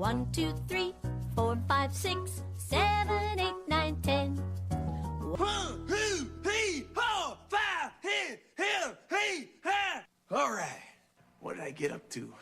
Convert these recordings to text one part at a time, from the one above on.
1, 2, 3, 4, 5, 6, 7, 8, 9, 10. 1, 2, 3, 4, 5, hey, ha. All right, what did I get up to?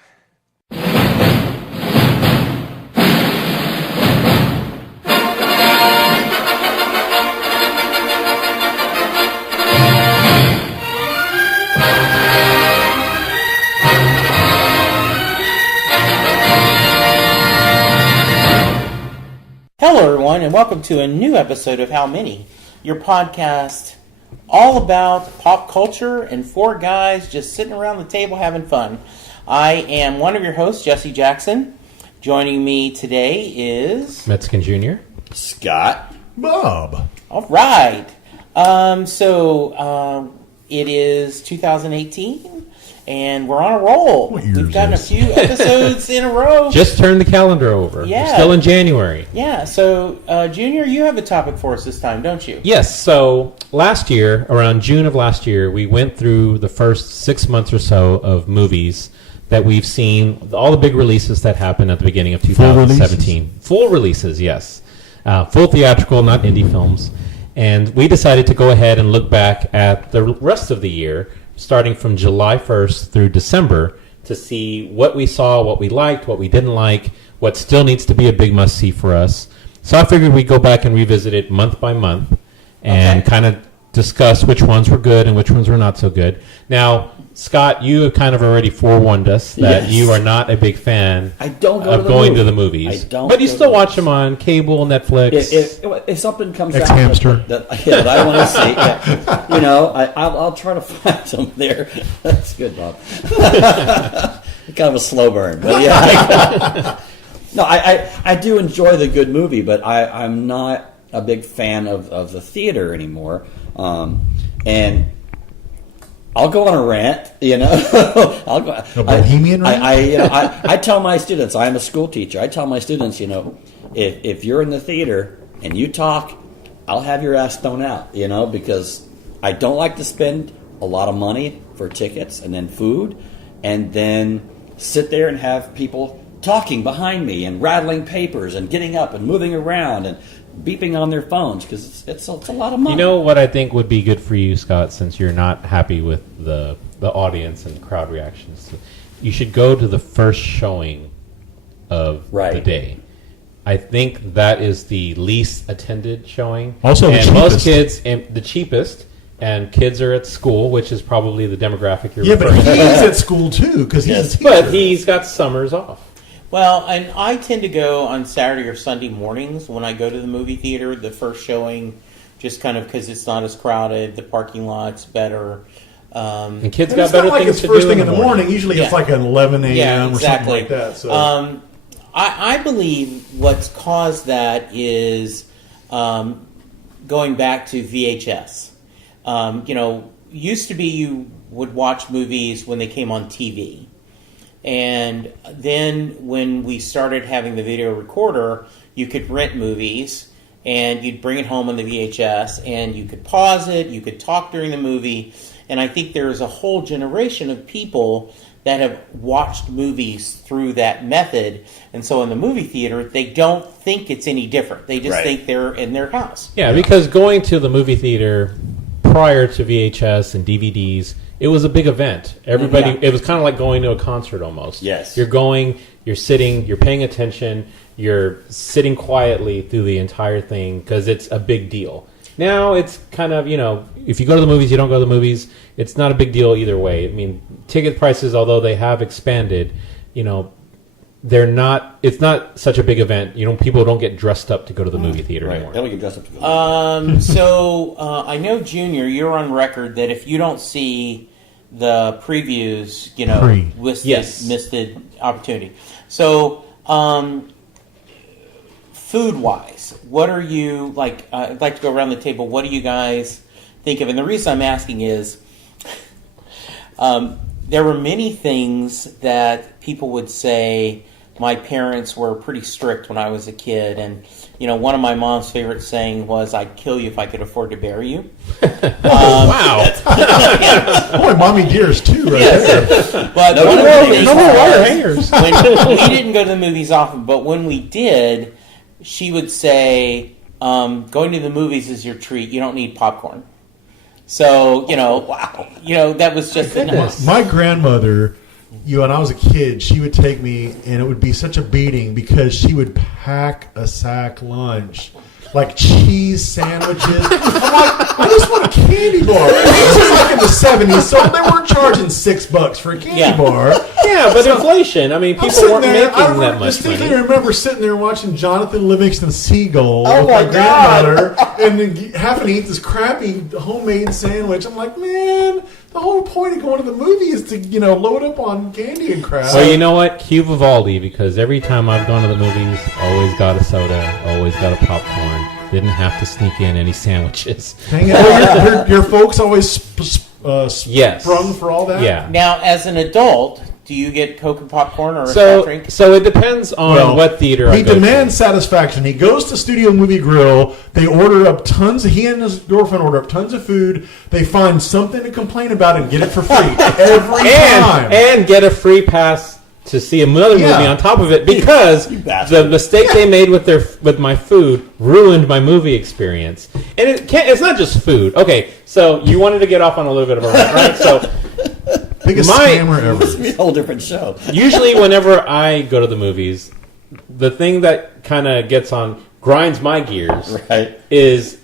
Hello, everyone, and welcome to a new episode of How Many, your podcast all about pop culture and four guys just sitting around the table having fun. I am one of your hosts, Jesse Jackson. Joining me today is... Metzkin Jr. Scott. Bob. All right. It is 2018, and we're on a roll. What year We've is gotten this? a few episodes in a row. Just turned the calendar over. Yeah. We're still in January. Yeah, so, Junior, you have a topic for us this time, don't you? Yes, so last year, around June of last year, we went through the first 6 months or so of movies that we've seen, all the big releases that happened at the beginning of 2017. Full releases, yes. Full theatrical, not indie films. And we decided to go ahead and look back at the rest of the year, starting from July 1st through December, to see what we saw, what we liked, what we didn't like, what still needs to be a big must-see for us. So I figured we'd go back and revisit it month by month and kind of discuss which ones were good and which ones were not so good. Now, Scott, you have kind of already forewarned us that Yes. you are not a big fan I don't go of to the going movie. to the movies. I don't but you go still to the watch them on cable, Netflix. If something comes out Ex-hamster. that I want to see, I'll try to find some there. That's good, Bob. Kind of a slow burn, but yeah. No, I do enjoy the good movie, but I'm not a big fan of the theater anymore. And I'll go on a rant, I'll go. A bohemian rant? I tell my students, I'm a school teacher. I tell my students, if you're in the theater and you talk, I'll have your ass thrown out, because I don't like to spend a lot of money for tickets and then food, and then sit there and have people talking behind me and rattling papers and getting up and moving around and beeping on their phones because it's a lot of money. You know what I think would be good for you, Scott, since you're not happy with the audience and crowd reactions? You should go to the first showing of the day. I think that is the least attended showing. Also the and most cheapest. kids, and the cheapest, and kids are at school, which is probably the demographic you're Yeah, but referring to. he's at school too because he's a teacher. But he's got summers off. Well, and I tend to go on Saturday or Sunday mornings when I go to the movie theater, the first showing, just kind of because it's not as crowded, the parking lot's better. And kids And got it's better not like things it's to first do thing in the morning. Usually it's Yeah. like an 11 a.m. Yeah, or exactly. something like that. So. I believe what's caused that is going back to VHS. Used to be you would watch movies when they came on TV. And then when we started having the video recorder, you could rent movies and you'd bring it home on the VHS and you could pause it, you could talk during the movie. And I think there's a whole generation of people that have watched movies through that method. And so in the movie theater, they don't think it's any different. They just think they're in their house. Yeah, because going to the movie theater prior to VHS and DVDs, it was a big event. Everybody, It was kind of like going to a concert almost. Yes. You're going, you're sitting, you're paying attention, you're sitting quietly through the entire thing because it's a big deal. Now it's kind of, if you go to the movies, you don't go to the movies, it's not a big deal either way. I mean, ticket prices, although they have expanded, it's not such a big event. People don't get dressed up to go to the movie theater anymore. They don't get dressed up to go. So I know, Junior, you're on record that if you don't see the previews, missed the opportunity. So food-wise, what are you, I'd like to go around the table. What do you guys think of? And the reason I'm asking is there were many things that people would say, my parents were pretty strict when I was a kid, and one of my mom's favorite saying was, "I'd kill you if I could afford to bury you." Wow. Boy, mommy dears too, right there. But No one of wire the things hangers. when we didn't go to the movies often, but when we did, she would say, "Going to the movies is your treat. You don't need popcorn." So wow, that was just enough. My grandmother, when I was a kid, she would take me, and it would be such a beating because she would pack a sack lunch, like cheese sandwiches. I'm like, I just want a candy bar. This is like in the '70s, so they weren't charging $6 for a candy bar. Yeah, but inflation. I mean, I'm people weren't sitting there, making that much distinctly money. remember sitting there watching Jonathan Livingston Seagull with my my grandmother and then having to eat this crappy homemade sandwich. I'm like, man, the whole point of going to the movie is to, load up on candy and crap. Well, you know what? Cue Vivaldi, because every time I've gone to the movies, always got a soda, always got a popcorn. Didn't have to sneak in any sandwiches. Dang it. Your folks always Yes. sprung for all that? Yeah. Now, as an adult, do you get Coke and popcorn or a soft So, drink? so it depends on what theater I He go demands to. satisfaction. He goes to Studio Movie Grill. They order up he and his girlfriend order up tons of food. They find something to complain about and get it for free every time. And get a free pass to see another movie on top of it, because the mistake they made with my food ruined my movie experience. And it's not just food. Okay, so you wanted to get off on a little bit of a rant, right? So Biggest scammer ever. This would be a whole different show. usually whenever I go to the movies, the thing that kind of grinds my gears Right. is,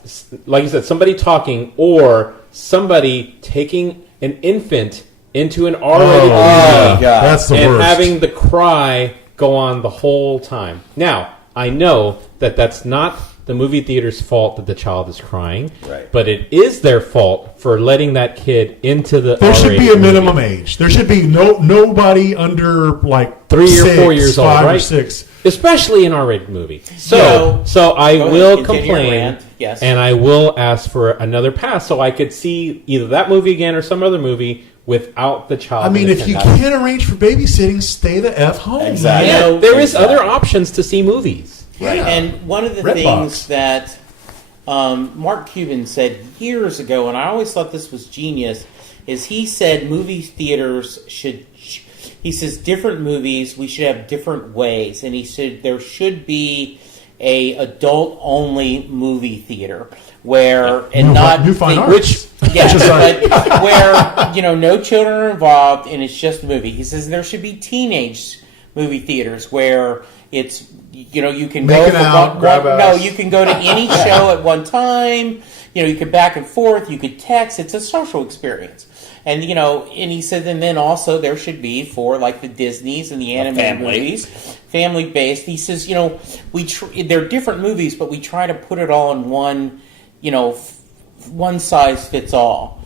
like you said, somebody talking or somebody taking an infant into an R-rated movie God. That's the and worst. having the cry go on the whole time. Now, I know that that's not the movie theater's fault that the child is crying, Right. but it is their fault for letting that kid into the There should be R-rated a minimum movie. age. There should be nobody under like 3 or 4 6, years old, 5 or right? 6. Especially an R-rated movie. So, No. so I Go will ahead, continue your complain, rant. Yes. and I will ask for another pass so I could see either that movie again or some other movie without the child. I mean, in if it. you can't arrange for babysitting, stay the F home. Exactly. man. know, there is Exactly. other options to see movies. Right. And one of the Redbox. things that Mark Cuban said years ago, and I always thought this was genius, is he said movie theaters should. He says different movies we should have different ways, and he said there should be a adult only movie theater where and not New Fine the- Arts. yeah, Which is like- but where no children are involved and it's just a movie. He says there should be teenage movie theaters where it's you can go Making out, grab ass. you can go to any show at one time. You can back and forth. You could text. It's a social experience. And and he said, and then also there should be for like the Disneys and the animated family. movies, family based. He says, they're different movies, but we try to put it all in one, one size fits all.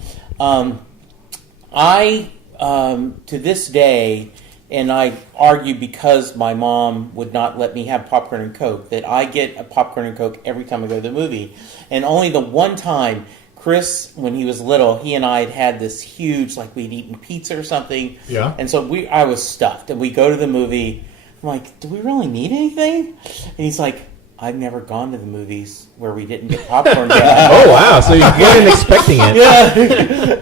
I to this day, and I argue because my mom would not let me have popcorn and Coke, that I get a popcorn and Coke every time I go to the movie, and only the one time. Chris, when he was little, he and I had this huge, like we'd eaten pizza or something. Yeah. And so I was stuffed, and we go to the movie. I'm like, do we really need anything? And he's like, I've never gone to the movies where we didn't get popcorn yet. Oh wow! So you weren't expecting it. Yeah.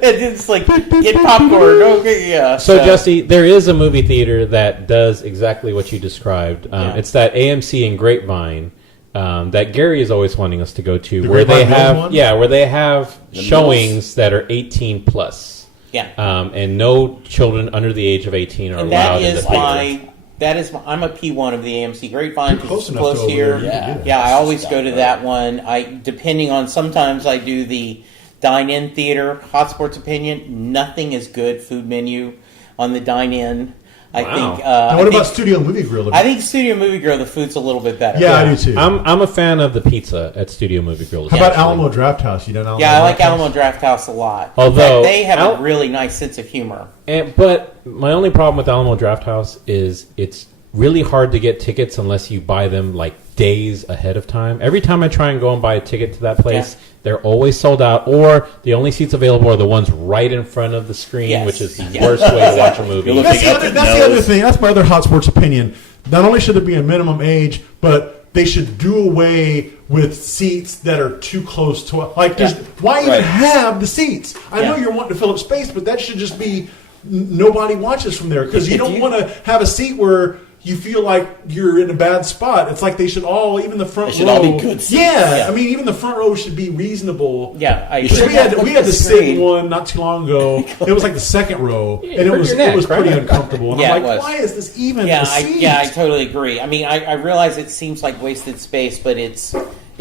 It's like, get popcorn. Okay, yeah. So Jesse, there is a movie theater that does exactly what you described. Yeah. It's that AMC in Grapevine. That Gary is always wanting us to go to, The where they Grapevine Mills have one? where they have The showings that are 18 plus, Yeah. and no children under the age of 18 are And allowed that in the is theater. I'm a P1 of the AMC Grapevine because Close it's enough close to over here. there. You can do that. Yeah, I always go to that one. Depending on, sometimes I do the dine-in theater. Hot Sports Opinion, nothing is good food menu on the dine-in. I Wow. think. Now, what about Studio Movie Grill? I think Studio Movie Grill, the food's a little bit better. Yeah, I do too. I'm a fan of the pizza at Studio Movie Grill. How about actually. Alamo Draft House? You done Alamo Yeah, I like Draft House? Alamo Draft House a lot. Although, In fact, they have Al- a really nice sense of humor. But my only problem with Alamo Draft House is it's really hard to get tickets unless you buy them like days ahead of time. Every time I try and go and buy a ticket to that place, Yeah. they're always sold out, or the only seats available are the ones right in front of the screen, Yes. which is the Yeah. worst way to watch a movie. You're That's, looking up the, at that's the other nose. thing. That's my other Hot Sports Opinion. not only should there be a minimum age, but they should do away with seats that are too close to like. Why even have the seats? I know you're wanting to fill up space, but that should just be nobody watches from there because you don't want to have a seat where you feel like you're in a bad spot. It's like they should all, even the front They should row. all be good seats. Yeah, I mean, even the front row should be reasonable. Yeah, I So agree. we had to sit in one not too long ago. It was like the second row, and it hurt was your neck, pretty right? uncomfortable. And Yeah, I'm it like, was. why is this even Yeah, a seat? I totally agree. I mean, I realize it seems like wasted space, but it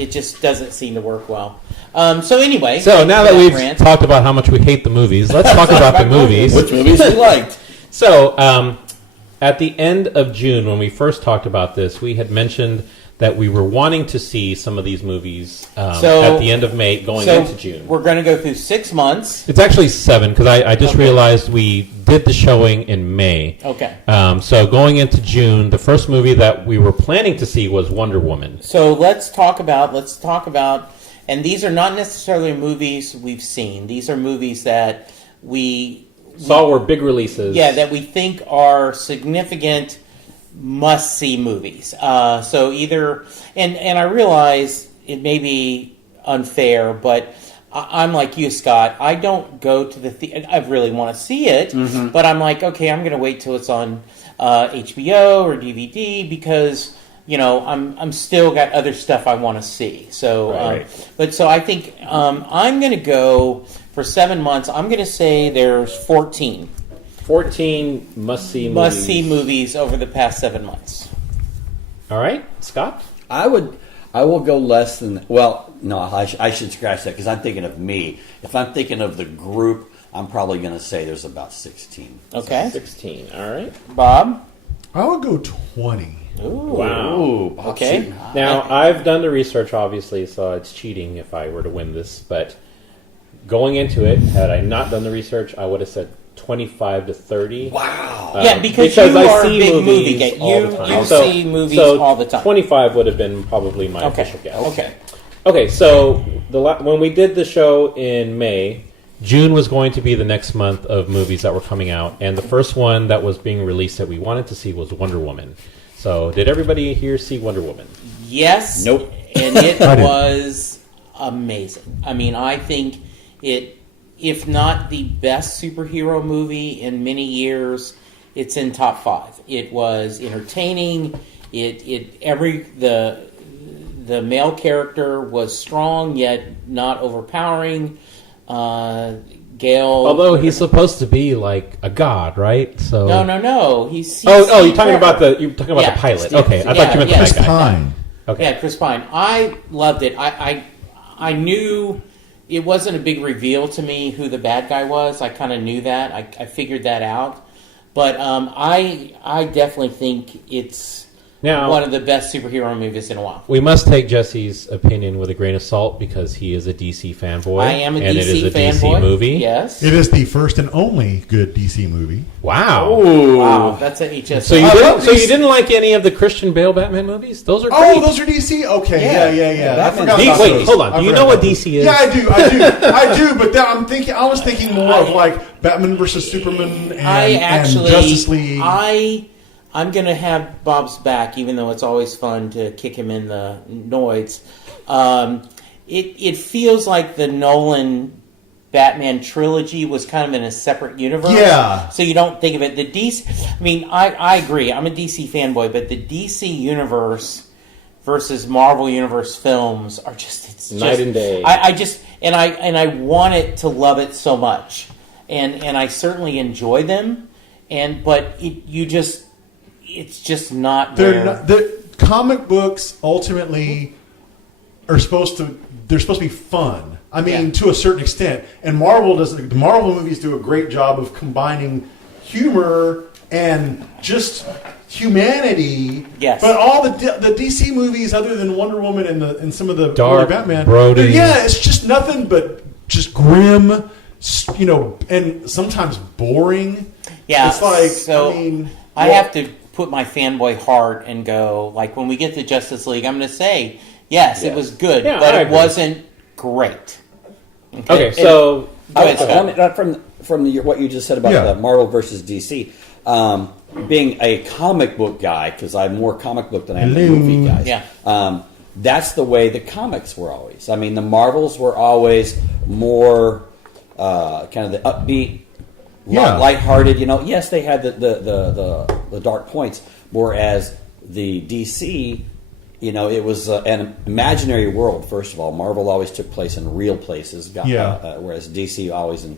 just doesn't seem to work well. So anyway, So now that we've rant. talked about how much we hate the movies, let's talk about the movies. Which movies you liked? So, at the end of June, when we first talked about this, we had mentioned that we were wanting to see some of these movies at the end of May going so into June. we're going to go through 6 months. It's actually 7 because I just realized we did the showing in May. Okay. So going into June, the first movie that we were planning to see was Wonder Woman. So let's talk about, and these are not necessarily movies we've seen. These are movies that we Saw were big releases. Yeah, that we think are significant must-see movies. So either, and I realize it may be unfair, but I'm like you, Scott. I don't go to the theater. I really want to see it, but I'm like, okay, I'm going to wait till it's on HBO or DVD because I'm still got other stuff I want to see. So, Right. So I think I'm going to go. For 7 months, I'm going to say there's 14 must-see movies. must-see movies over the past 7 months. All right, Scott? I will go less than. Well, no, I should scratch that because I'm thinking of me. If I'm thinking of the group, I'm probably going to say there's about 16. Okay. 16, all right. Bob? I would go 20. Ooh. Wow. Ooh, Bob's Okay. shooting high. Now, I've done the research, obviously, so it's cheating if I were to win this, but going into it, had I not done the research, I would have said 25 to 30. Wow. Yeah, because you I are a see big movie movies guy. all You- the time. you see movies all the time. 25 would have been probably my Okay. official guess. Okay. Okay, so when we did the show in May, June was going to be the next month of movies that were coming out, and the first one that was being released that we wanted to see was Wonder Woman. So, did everybody here see Wonder Woman? Yes. Nope. And it I didn't. was amazing. I mean, I think it, if not the best superhero movie in many years, it's in top 5. It was entertaining. The male character was strong yet not overpowering. Gale. Although he's supposed to be like a god, right? So No. He's you're Steve talking about Trevor. the Yeah, pilot. Steve- Okay, I yeah, thought you meant yeah. the Chris bad guy. Pine. Okay. Yeah, Chris Pine. I loved it. I knew it wasn't a big reveal to me who the bad guy was. I kind of knew that. I figured that out. But I definitely think it's Now, one of the best superhero movies in a while. we must take Jesse's opinion with a grain of salt because he is a DC fanboy. I am a and DC it is a fanboy. DC movie. Yes. It is the first and only good DC movie. Wow. Wow, that's an HS. So you didn't like any of the Christian Bale Batman movies? Those are great. Oh, those are DC? Okay, Yeah. yeah. I Batman's forgot DC. about Wait, those. hold on. I Do you forgot know what about those. DC is? Yeah, I do. But I was thinking more of like Batman versus Superman and Justice League. I'm going to have Bob's back, even though it's always fun to kick him in the noids. It feels like the Nolan Batman trilogy was kind of in a separate universe. Yeah. So you don't think of it. The DC. I mean, I agree. I'm a DC fanboy, but the DC universe versus Marvel Universe films are it's Night and day. I want it to love it so much, and I certainly enjoy them, but it's just not They're where. not, the comic books ultimately are supposed to be fun. I mean, Yeah. to a certain extent, and Marvel doesn't. The Marvel movies do a great job of combining humor and just humanity. Yes. But all the DC movies, other than Wonder Woman and some of the Dark, early Batman, brooding. yeah, it's just nothing but just grim, and sometimes boring. Yeah, it's like so I mean, I have to put my fanboy heart and go, like, when we get to Justice League, I'm going to say, yes, it was good, Yeah, but I it agree. wasn't great. Okay, so Go ahead, Scott. From what you just said about Yeah. the Marvel versus DC, being a comic book guy, because I'm more comic book than I am a Hello. movie guy. Yeah. That's the way the comics were always. I mean, the Marvels were always more kind of the upbeat, Yeah. lighthearted. You know, yes, they had the dark points, whereas the DC, you know, it was an imaginary world. First of all, Marvel always took place in real places, whereas DC always in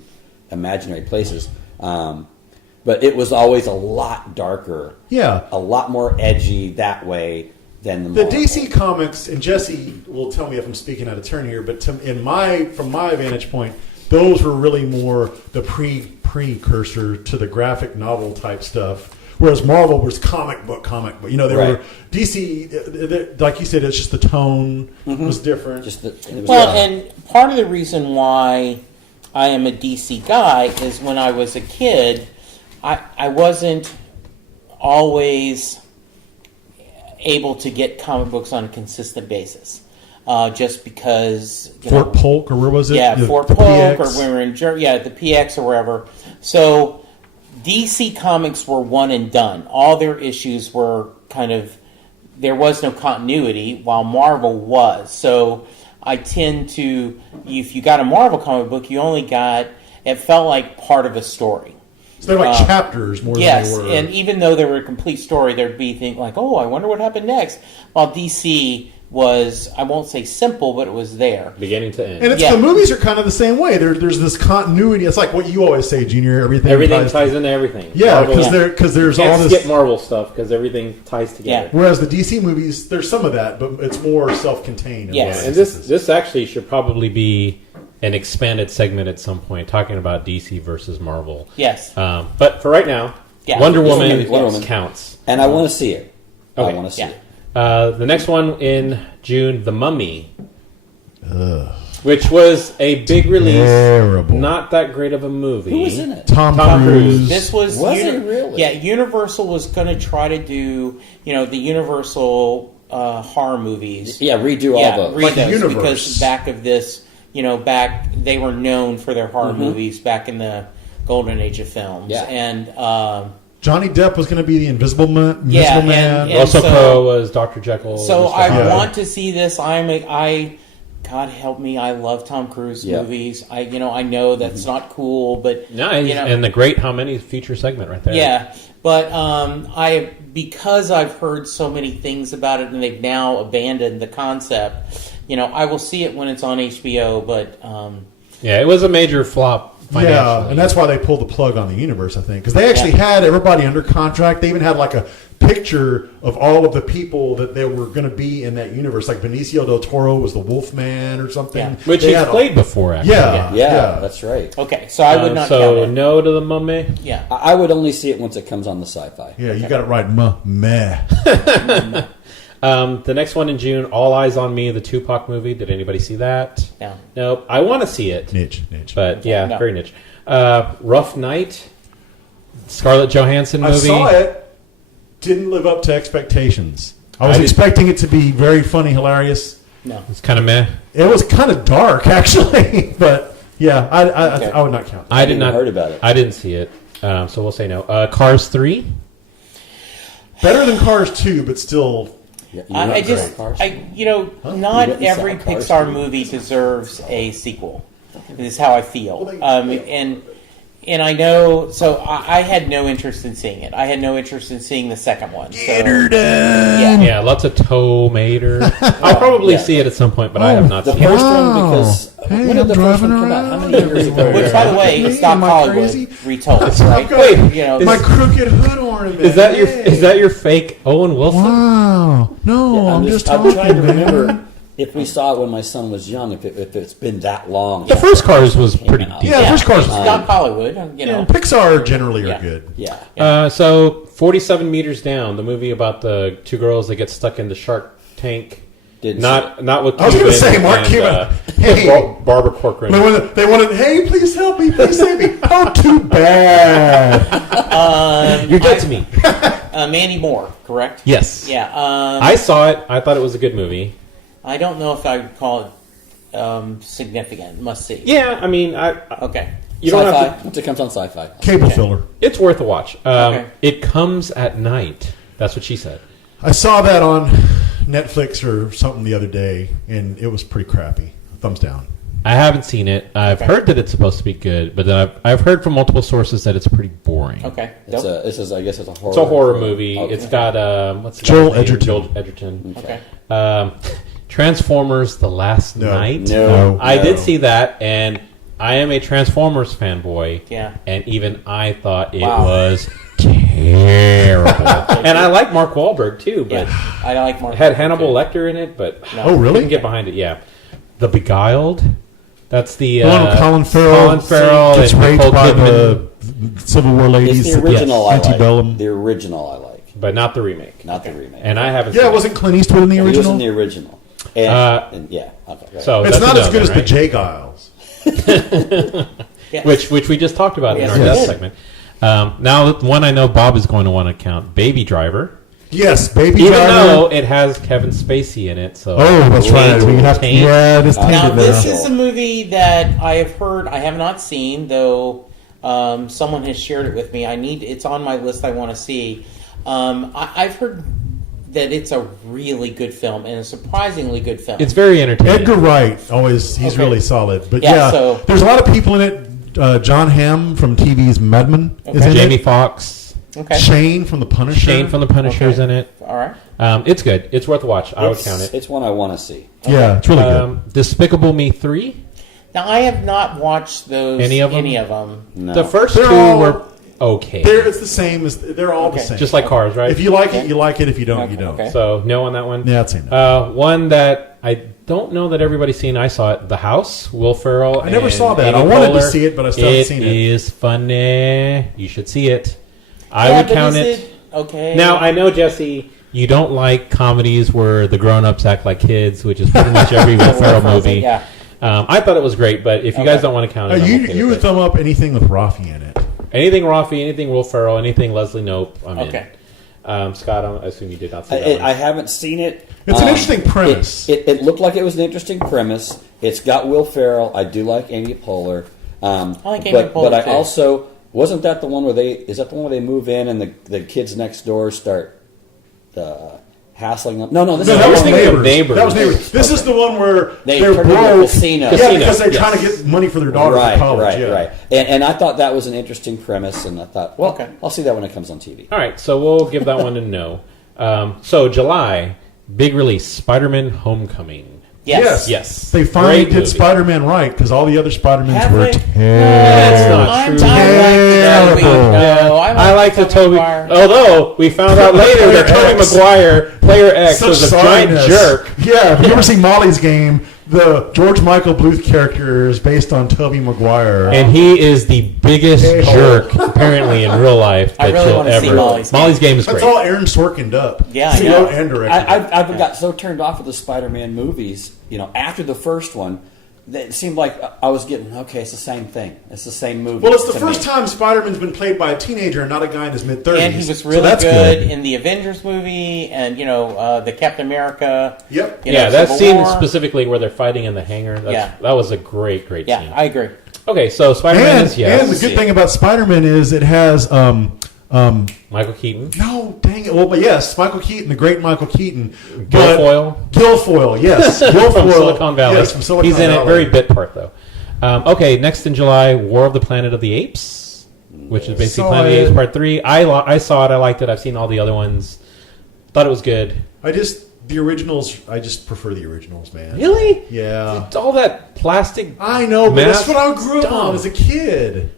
imaginary places. But it was always a lot darker, Yeah. a lot more edgy that way than the The Marvel. DC comics, and Jesse will tell me if I'm speaking out of turn here, but from my vantage point, those were really more the precursor to the graphic novel type stuff. Whereas Marvel was comic book. You know, they Right. were DC, like you said, it's just the tone was different. Just it was Well, and part of the reason why I am a DC guy is when I was a kid, I wasn't always able to get comic books on a consistent basis. Just because Fort Polk, or where was it? Yeah, The- Fort the Polk, PX. or when we were in the PX or wherever. So DC Comics were one and done. All their issues were kind of, there was no continuity, while Marvel was. So I tend to, if you got a Marvel comic book, you only got, it felt like part of a story. So they're like chapters more Yes, than they were. and even though they were a complete story, there'd be things like, oh, I wonder what happened next. While DC was, I won't say simple, but it was there. beginning to end. And it's, Yeah. the movies are kind of the same way. There's this continuity. It's like what you always say, Junior. Everything ties into everything. Yeah, Marvel- because there's you all can't this. skip Marvel stuff because everything ties together. Whereas the DC movies, there's some of that, but it's more self-contained. in Yes. a lot of And instances. this actually should probably be an expanded segment at some point, talking about DC versus Marvel. Yes. But for right now, Yeah. Wonder Yes. Woman Wonder Woman. counts. and I want to see it. I Okay. want to see Yeah. it. The next one in June, The Mummy, which was a big release. Terrible. Not that great of a movie. Who was in it? Tom Tom Cruise. Cruise. This was, Was it really? Yeah, Universal was going to try to do, the Universal horror movies. Yeah, redo all those. read Like those, Universe. because back of this, back they were known for their horror movies back in the golden age of films. Yeah. And Johnny Depp was going to be the Invisible Man. Yeah, Man. and- Russell so- Crowe was Dr. Jekyll. so and I stuff. Yeah. want to see this. God help me, I love Tom Cruise Yeah. movies. I know that's not cool, but No, and the great How Many feature segment right there. yeah, but because I've heard so many things about it, and they've now abandoned the concept. I will see it when it's on HBO, but Yeah, it was a major flop financially. Yeah, and that's why they pulled the plug on the universe, I think. Because they actually had everybody under contract. They even had like a picture of all of the people that they were going to be in that universe. Like Benicio del Toro was the Wolfman or something. Yeah. Which They he's had played before, actually. Yeah, Yeah, that's right. okay, so I would not so count it. no to The Mummy. Yeah, I would only see it once it comes on the sci-fi. Yeah, you got it right. Meh. The next one in June, All Eyes on Me, the Tupac movie. Did anybody see that? No. Nope. I want to see it, Niche. but yeah, No. very niche. Rough Night, Scarlett Johansson I movie. saw it. Didn't live up to expectations. I was I did- expecting it to be very funny, hilarious. no. It's kind of meh. It was kind of dark, actually. But yeah, Okay. I would not count. I did didn't not heard about it. I didn't see it, so we'll say no. Cars 3. Better than Cars 2, but still. Yeah, you I went just, for Cars? not You went and every saw Cars Pixar 3? movie deserves a sequel. This is how I feel. And I know, so I had no interest in seeing it. I had no interest in seeing the second one. Get her done. Yeah, lots of tomater. I'll probably Yeah. see it at some point, but I have not The seen it. first one, because Hey, when did I'm the first one driving come out? How many around. years ago? Which, by the way, is Doc Am I Hollywood crazy? retold, right? I've got Wait, my crooked hood ornament. Is that your Hey. fake Owen Wilson? Wow. No, I'm just talking, trying to man. remember if we saw it when my son was young, if it's been that long. The first Cars was pretty out. decent. Yeah, the first Cars it's was Doc Hollywood, Pixar generally are Yeah. good. Yeah. So 47 Meters Down, the movie about the two girls that get stuck in the shark tank. Didn't Not with I was gonna Cuban say, Mark and, Cuban. Hey. Barbara Corcoran. They wanted, hey, please help me, please save me. Oh, too bad. You're dead to me. Mandy Moore, correct? Yes. Yeah. I saw it. I thought it was a good movie. I don't know if I would call it significant. Must see. Yeah, I mean, Okay. You don't Sci-fi. have to. Once it comes on Sci-Fi. Cable filler. It's worth a watch. Okay. It comes at night. That's what she said. I saw that on Netflix or something the other day, and it was pretty crappy. Thumbs down. I haven't seen it. I've heard that it's supposed to be good, but then I've heard from multiple sources that it's pretty boring. Okay. It's Dope. I guess it's a horror. It's a horror movie. Okay. It's got what's the Joel guy's name? Edgerton. Joel Edgerton. Okay. Transformers: The Last No. Night. No. I did see that, and I am a Transformers fanboy. Yeah. And even I thought it Wow. was terrible. And I like Mark Wahlberg too, but Yeah. I like Mark. it had Hannibal too. Lecter in it, but Oh, really? couldn't get behind it. Yeah. The Beguiled. That's the The one with Colin Farrell. Colin Farrell gets and raped Nicole by Kidman, the Civil War ladies. It's the original I like. Antebellum. The original I like, but not the remake. not the remake. And I haven't. Yeah, seen wasn't Clint Eastwood in the He was original? in the original. And, and yeah. Okay, go ahead. So It's that's not a as no good as then, the right? J. Giles. Yeah. which we just talked about in Yes, our we death did. segment. Now, the one I know Bob is going to want to count, Baby Driver. Yes, Baby Even Driver. though it has Kevin Spacey in it, so Oh, that's right. We have to. Taint. Yeah, it is Now, tainted this now. is a movie that I have heard. I have not seen, though. Someone has shared it with me. It's on my list. I want to see. I've heard that it's a really good film and a surprisingly good film. it's very entertaining. Edgar Wright, he's Okay. really solid. But Yeah, yeah, so- there's a lot of people in it. John Hamm from TV's Mad Men is Okay. in Jamie it. Foxx, okay. Shane from The Punisher. Shane from The Punisher's Okay. in it. All right. It's good. It's worth a watch. I would count it. It's one I want to see. Yeah, it's really good. Despicable Me 3. Now I have not watched those. Any of them? No. The first They're two all- were okay. It's the same as they're all the Okay. same. Just like Cars, right? if you like it, you like it. If you don't, you don't. Okay. So, no on that one. Yeah, I'd say no. One that I don't know that everybody's seen. I saw it. The House. Will Ferrell. I never and saw that. Amy I wanted to Poehler. see it, but I still haven't seen it. It is funny. You should see it. I Yeah, would but count is it. Okay. Now, I know, Jesse, you don't like comedies where the grown-ups act like kids, which is pretty much every Will Ferrell movie. Yeah. I thought it was great, but if you guys don't want to count it, I'm You okay you with would it. thumb up anything with Rafi in it. Anything Rafi, anything Will Ferrell, anything Leslie Knope, I'm Okay. in. Scott, I assume you did not see that I one. haven't seen it. It's an interesting premise. It looked like it was an interesting premise. It's got Will Ferrell. I do like Amy Poehler. I like Amy but Poehler, I too. also wasn't that the one where is that the one where they move in and the kids next door start hassling them? No, this No, is that was the one- thinking of neighbors. That was Neighbors. neighbors. This is the one where They they're turned into a broke. casino. Yeah, Casino, because they're yes. trying to get money for their daughter right, for college. right, yeah. right. And I thought that was an interesting premise, and I thought, well, Okay. I'll see that when it comes on TV. All right, so we'll give that one a no. So July, big release, Spider-Man: Homecoming. Yes. Yes. They finally Great did movie. Spider-Man right because all the other Spider-Mans Have were they? That's not I'm true. I like the Tobey. Terrible. No, I like the Toby. Maguire. Although we found out later that Player Toby X. Maguire, Player X, Such was a giant sorriness. jerk. Yeah, if you ever see Molly's Game, the George Michael Bluth character is based on Tobey Maguire. And he is the biggest A-hole. jerk, apparently, in real life I that really you'll wanna see ever. Molly's Game. Game is That's great. all Aaron Sorkin up. Yeah, I He know. wrote and directed. I've got so turned off with the Spider-Man movies. After the first one, that it seemed like I was getting it's the same thing. It's the same movie. Well, it's the to first me. time Spider-Man's been played by a teenager and not a guy in his mid-30s. And he was So really that's good in the Avengers movie, and the Captain America. Yep. Yeah, that Civil scene War. specifically where they're fighting in the hangar. That was a great Yeah, scene. I agree. Okay, so Spider-Man is yes. And the good thing about Spider-Man is it has Michael Keaton. no, dang it. Well, but yes, Michael Keaton, the great Michael Keaton. Guilfoyle. Guilfoyle, yes. Guilfoyle. From Silicon Valley. Yes, from Silicon He's in Valley. it, very bit part though. Okay, next in July, War of the Planet of the Apes, which is basically Saw Planet of the it. Apes Part 3. I saw it, I liked it, I've seen all the other ones. Thought it was good. The originals, I just prefer the originals, man. Really? Yeah. It's all that plastic. I know, but that's mask what I grew up dumb. on as a kid.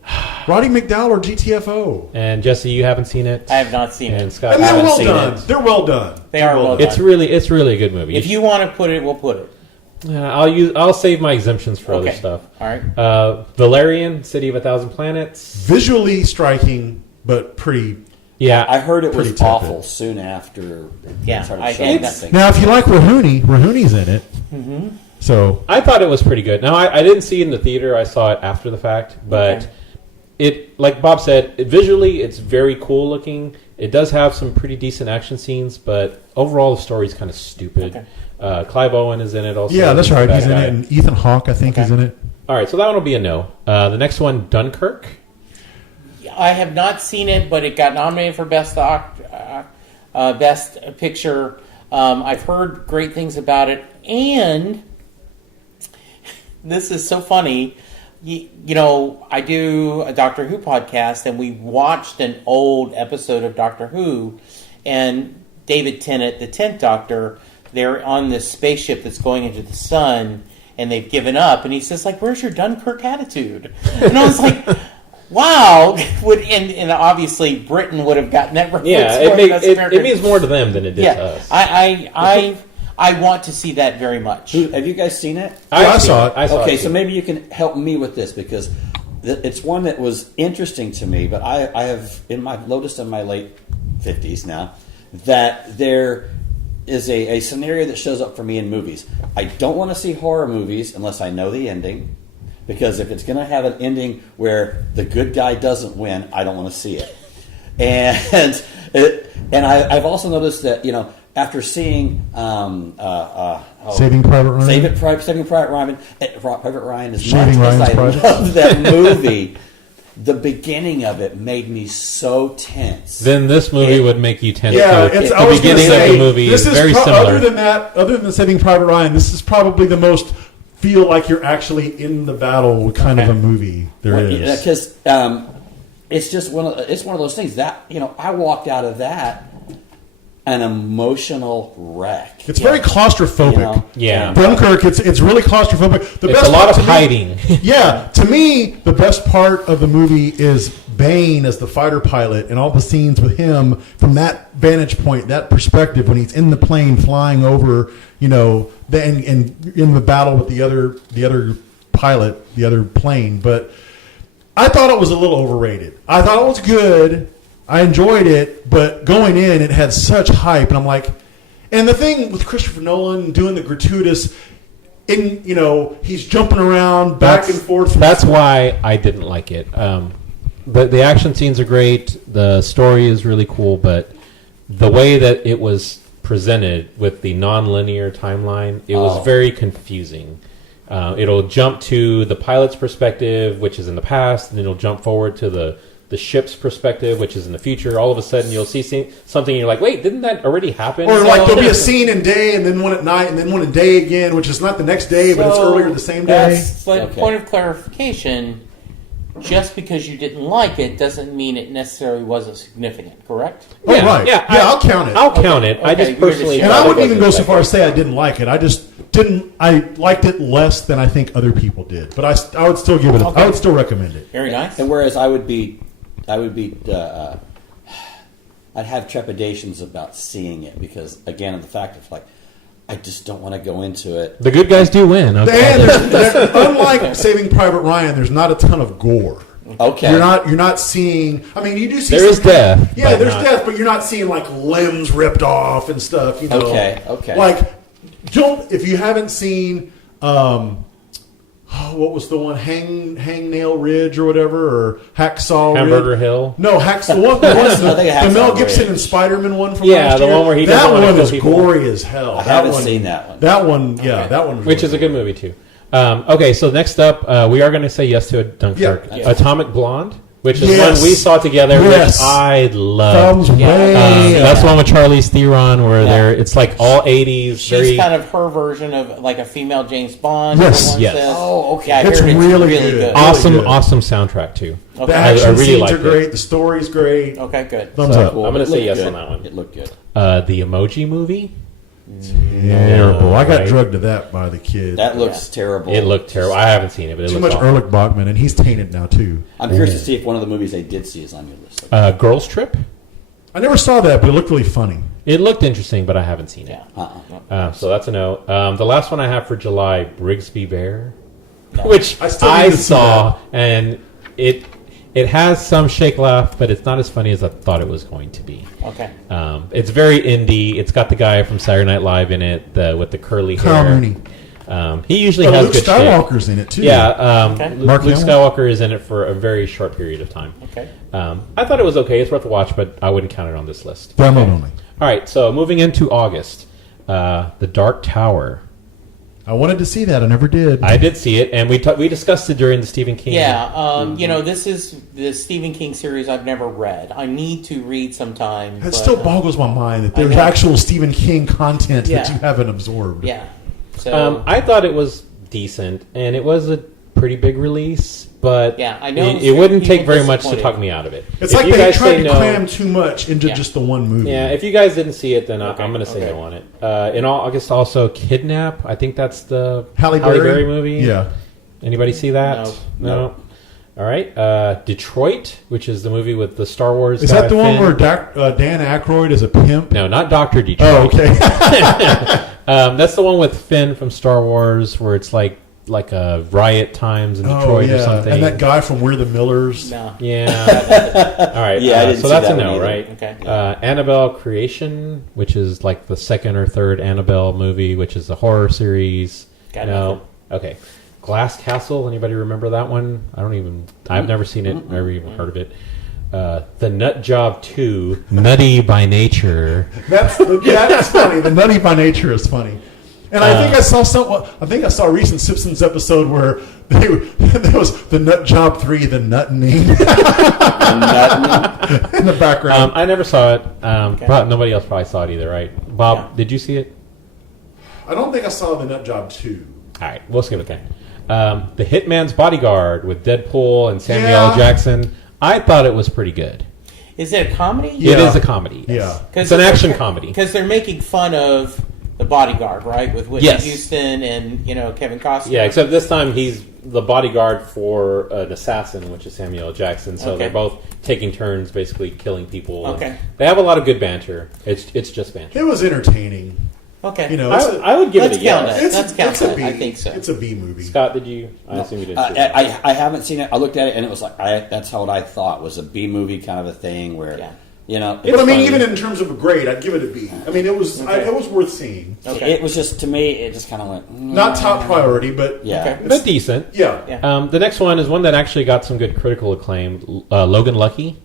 Roddy McDowell or GTFO. And Jesse, you haven't seen it? I have not seen And it. Scott, And you they're haven't well seen done. it. They're well done. They are well It's done. really a good movie. If you want to put it, we'll put it. I'll save my exemptions for other Okay. stuff. All right. Valerian, City of a Thousand Planets. Visually striking, but pretty. Yeah, I heard it Pretty was tepid. awful soon after. Yeah, they started I showing think that thing. Now, if you like Rahuni's in it. Mm-hmm. So I thought it was pretty good. Now, I didn't see it in the theater. I saw it after the fact. But Okay. it, like Bob said, visually it's very cool looking. It does have some pretty decent action scenes, but overall the story's kind of stupid. Okay. Clive Owen is in it also. yeah, that's He's a right. bad He's in guy. it, and Ethan Hawke, I think, is in it. All right, so that one will be a no. The next one, Dunkirk. I have not seen it, but it got nominated for best picture. I've heard great things about it, and this is so funny. You know, I do a Doctor Who podcast, and we watched an old episode of Doctor Who, and David Tennant, the 10th Doctor, they're on this spaceship that's going into the sun, and they've given up, and he says, like, where's your Dunkirk attitude? And I was like, wow. And obviously Britain would have gotten that reference. Yeah, it means more to them than it did to us. I want to see that very much. Have you guys seen it? I saw it. Okay, so maybe you can help me with this because it's one that was interesting to me. But I have noticed in my late 50s now that there is a scenario that shows up for me in movies. I don't want to see horror movies unless I know the ending, because if it's going to have an ending where the good guy doesn't win, I don't want to see it. And I've also noticed that, you know, after seeing Saving Private Ryan. Saving Private Ryan, Private Ryan, as Shaving much Ryan's as I Private. love that movie, the beginning of it made me so tense. Then this movie would make you tense. Yeah, too. it's, The I was going to beginning say, of the movie this is very similar. Other than Saving Private Ryan, this is probably the most feel like you're actually in the battle kind of a movie there is. Because it's just one of those things that, you know, I walked out of that an emotional wreck. It's very claustrophobic. You know? Yeah. Dunkirk, it's really claustrophobic. It's a lot of hiding. Yeah, to me, the best part of the movie is Bane as the fighter pilot and all the scenes with him from that vantage point, that perspective when he's in the plane flying over, you know, and in the battle with the other pilot, the other plane. But I thought it was a little overrated. I thought it was good. I enjoyed it, but going in, it had such hype, and I'm like, and the thing with Christopher Nolan doing the gratuitous, you know, he's jumping around back and forth. That's why I didn't like it. The action scenes are great. The story is really cool, but the way that it was presented with the non-linear timeline, it was very confusing. It'll jump to the pilot's perspective, which is in the past, and it'll jump forward to the ship's perspective, which is in the future. All of a sudden, you'll see something, and you're like, wait, didn't that already happen? Or like there'll be a scene in day, and then one at night, and then one in day again, which is not the next day, but it's earlier the same day. But point of clarification, just because you didn't like it doesn't mean it necessarily wasn't significant, correct? Oh, right. Yeah, I'll count it. I'll count it. I just Okay, personally... And thought I it wouldn't even wasn't go so far as say I didn't like it. I just didn't. I liked it less than I think other people did, but I would still give it. I would still recommend it. Very nice. And whereas I'd have trepidations about seeing it because, again, of the fact of like, I just don't want to go into it. The good guys do win. Okay. And unlike Saving Private Ryan, there's not a ton of gore. Okay. You're not seeing. I mean, you do see. There is death. Yeah, but there's not- death, but you're not seeing like limbs ripped off and stuff. You know. Okay. Like, if you haven't seen, what was the one, Hangnail Ridge or whatever, or Hacksaw Hamburger Ridge? Hill? No, Hacksaw. The Hacksaw Mel Gibson Ridge. and Spider-Man one from Yeah, last the year. one where he that doesn't wanna one kill is people. gory as hell. I haven't seen that one. That one, yeah, that one was Which really is a good movie, too. Okay, so next up, we are going to say yes to a Dunkirk. Yeah. Atomic Blonde, which is Yes. one we saw together, Yes. which I loved. Thumbs way up. That's the one with Charlize Theron, where it's like all 80s. She's very, kind of her version of like a female James Bond. Yes. everyone Yes. says. Oh, okay. Yeah, I It's heard really good. awesome, Really good. awesome soundtrack, too. The Okay. action I really scenes liked are it. great. The story's great. Okay, good. Thumbs So up. cool. I'm gonna It say looked yes good. on that one. It looked good. The Emoji Movie? Terrible. I got Right. drugged to that by the kid. That looks terrible. It looked terrible. I haven't seen it, but it Too looks much awful. Ehrlich Bachman, and he's tainted now too. I'm curious to see if one of the movies I did see is on your list. Girls Trip? I never saw that, but it looked really funny. It looked interesting, but I haven't seen it. Yeah. So that's a no. The last one I have for July, Brigsby Bear, which I still need to see saw, and it has some shake laugh, but it's not as funny as I thought it was going to be. Okay. It's very indie. It's got the guy from Saturday Night Live in it, with the curly Carl hair. Mooney. He usually has Luke good shit. Skywalker's in it too. Yeah, Okay. Mark Luke Hamill? Skywalker is in it for a very short period of time. Okay. I thought it was okay. It's worth a watch, but I wouldn't count it on this list. Download only. All right, so moving into August, The Dark Tower. I wanted to see that. I never did. I did see it, and we discussed it during the Stephen King. Yeah, this is the Stephen King series I've never read. I need to read sometime. It but, still boggles my mind that there's know. actual Stephen King content that Yeah. you haven't absorbed. Yeah. So I thought it was decent, and it was a pretty big release, but Yeah, I know it wouldn't people take very much to disappointed. talk me out of it. It's If like you they guys tried say to no- cram too much into Yeah. just the one movie. Yeah, if you guys didn't see it, then I'm going to say okay. no on it. In August, also Kidnap. I think that's the Halle Berry Berry movie. Yeah. Anybody see that? No. All right. Detroit, which is the movie with the Star Wars. Is guy, that the one Finn. where Dan Aykroyd is a pimp? No, not Dr. Detroit. Oh, okay. That's the one with Finn from Star Wars, where it's like a riot times in Detroit or something. And that guy from We're the Millers. no. Yeah. All right. Yeah, I didn't so see that's that a one no, either. right? Okay. Annabelle Creation, which is like the second or third Annabelle movie, which is a horror series. Got no. nothing. Okay. Glass Castle. Anybody remember that one? I've never seen it. Never even heard of it. The Nut Job 2, Nutty by Nature. That is funny. The Nutty by Nature is funny. And I think I saw a recent Simpsons episode where there was the Nut Job 3, the Nuttening in the background. I never saw it. Nobody else probably saw it either, right? Bob, did you see it? I don't think I saw the Nut Job 2. All right, we'll skip it then. The Hitman's Bodyguard with Deadpool and Samuel Yeah. L. Jackson. I thought it was pretty good. Is it a comedy? Yeah. It is a comedy. Yeah. It's an action comedy. Because they're making fun of The Bodyguard, right? With Whitney Yes. Houston and Kevin Costner. Yeah, except this time he's the bodyguard for an assassin, which is Samuel L. Jackson. So Okay. they're both taking turns, basically killing people. Okay. They have a lot of good banter. It's just banter. It was entertaining. Okay. You know, I would give it Let's a count yes. it. Let's count it's a that. B. I think so. It's a B movie. Scott, did you? I assume you didn't. See it. I haven't seen it. I looked at it and it was like that's what I thought was a B movie kind of a thing where Yeah. But I mean, funny. even in terms of a grade, I'd give it a B. I mean, it was it was worth seeing. Okay. It was just to me. It just kind of went Not top priority, but Yeah. Okay. But decent. yeah. Yeah. The next one is one that actually got some good critical acclaim. Logan Lucky.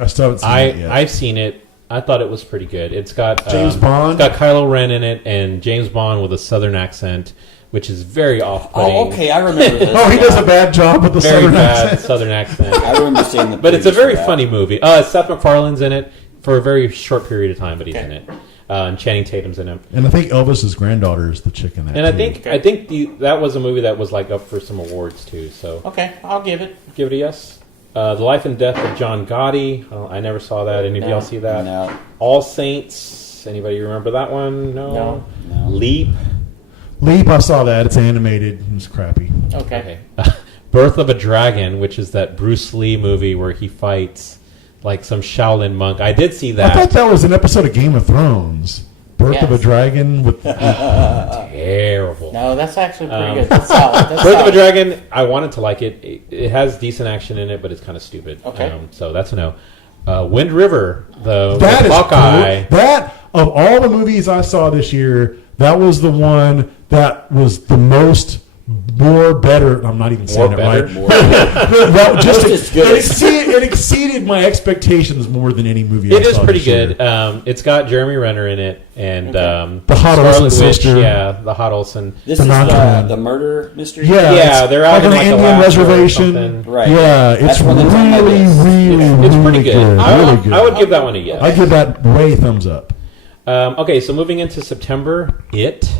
I still haven't seen it yet. I've seen it. I thought it was pretty good. It's got James Bond? It's got Kylo Ren in it, and James Bond with a Southern accent, which is very off-putting. Oh, okay, I remember this. Oh, he does a bad job with the Very Southern bad accent. Southern accent. I remember seeing the. But it's a previews very for that. funny movie. Seth MacFarlane's in it for a very short period of time, but he's Okay. in it. And Channing Tatum's in it. And I think Elvis's granddaughter is the chick in that. And I too. think that was a movie that was like up for some awards too. So Okay, I'll give it. give it a yes. The Life and Death of John Gotti. I never saw that. Anybody No. else see that? No. All Saints. Anybody remember that one? No. No. Leap. Leap, I saw that. It's animated. It was crappy. Okay. Birth of a Dragon, which is that Bruce Lee movie where he fights like some Shaolin monk. I did see I thought that. that was an episode of Game of Thrones. Birth of a Yes. Dragon with Terrible. No, that's actually pretty good. That's solid. That's Birth of a solid. Dragon, I wanted to like it. It has decent action in it, but it's kind of stupid. Okay. So that's a no. Wind River, that the is Hawkeye. cool. That of all the movies I saw this year, that was the one that was the most better. I'm not even saying More it better? right. That just Most is good. it exceeded my expectations more than any movie. It I is saw pretty this year. good. It's got Jeremy Renner in it and The Hot Scarlet Olsen Witch, sister. Yeah, the Hot Olsen. This The is Knockdown. the murder mystery. Yeah, Yeah, it's they're out like in an like Indian Alaska or reservation. something. Right. Yeah, That's it's one that's on my really, list. really, It's pretty really good. good. Really good. I would give that one a yes. I give that way thumbs up. Okay, so moving into September, It.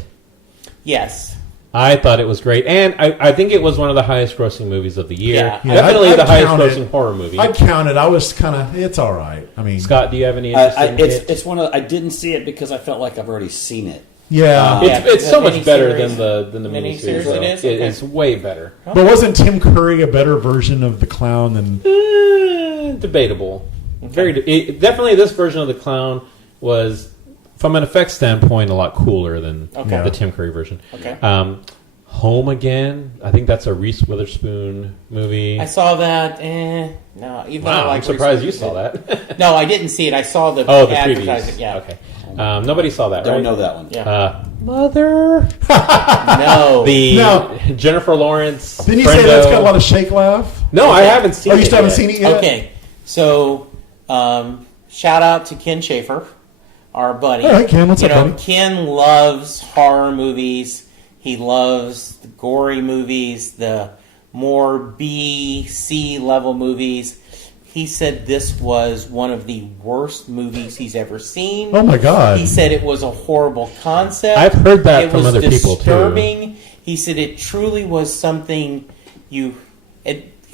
Yes. I thought it was great, and I think it was one of the highest grossing movies of the year. Yeah. Yeah, Definitely I'd the highest count grossing it. horror movie. I counted. I was kind of. It's all right. I mean, Scott, do you have any interest in It? It's one of. I didn't see it because I felt like I've already seen it. yeah. Yeah, It's the so much better miniseries. than the Miniseries miniseries. though. it is? It Okay. is way better. But wasn't Tim Curry a better version of the clown than? Debatable. Definitely, this version of the clown was, from an effects standpoint, a lot cooler than Okay. the Tim Curry version. Okay. Home Again. I think that's a Reese Witherspoon movie. I saw that. No, even though I Wow, like I'm surprised you Reese saw that. Witherspoon. No, I didn't see it. I saw the Oh, the advertising. previews. Yeah. Okay. Nobody saw that, Don't right? know that one. Yeah. Mother. No. No. Jennifer Lawrence. Didn't you say friendo. that's got a lot of shake laugh? No, I haven't seen Oh, it. you still haven't yet. seen it yet? Okay. So, shout out to Ken Schaefer, our buddy. All right, Ken, what's you up, know, buddy? Ken loves horror movies. He loves the gory movies, the more B, C level movies. He said this was one of the worst movies he's ever seen. Oh my God. He said it was a horrible concept. I've heard that it from was other people, too. disturbing. He said it truly was something you...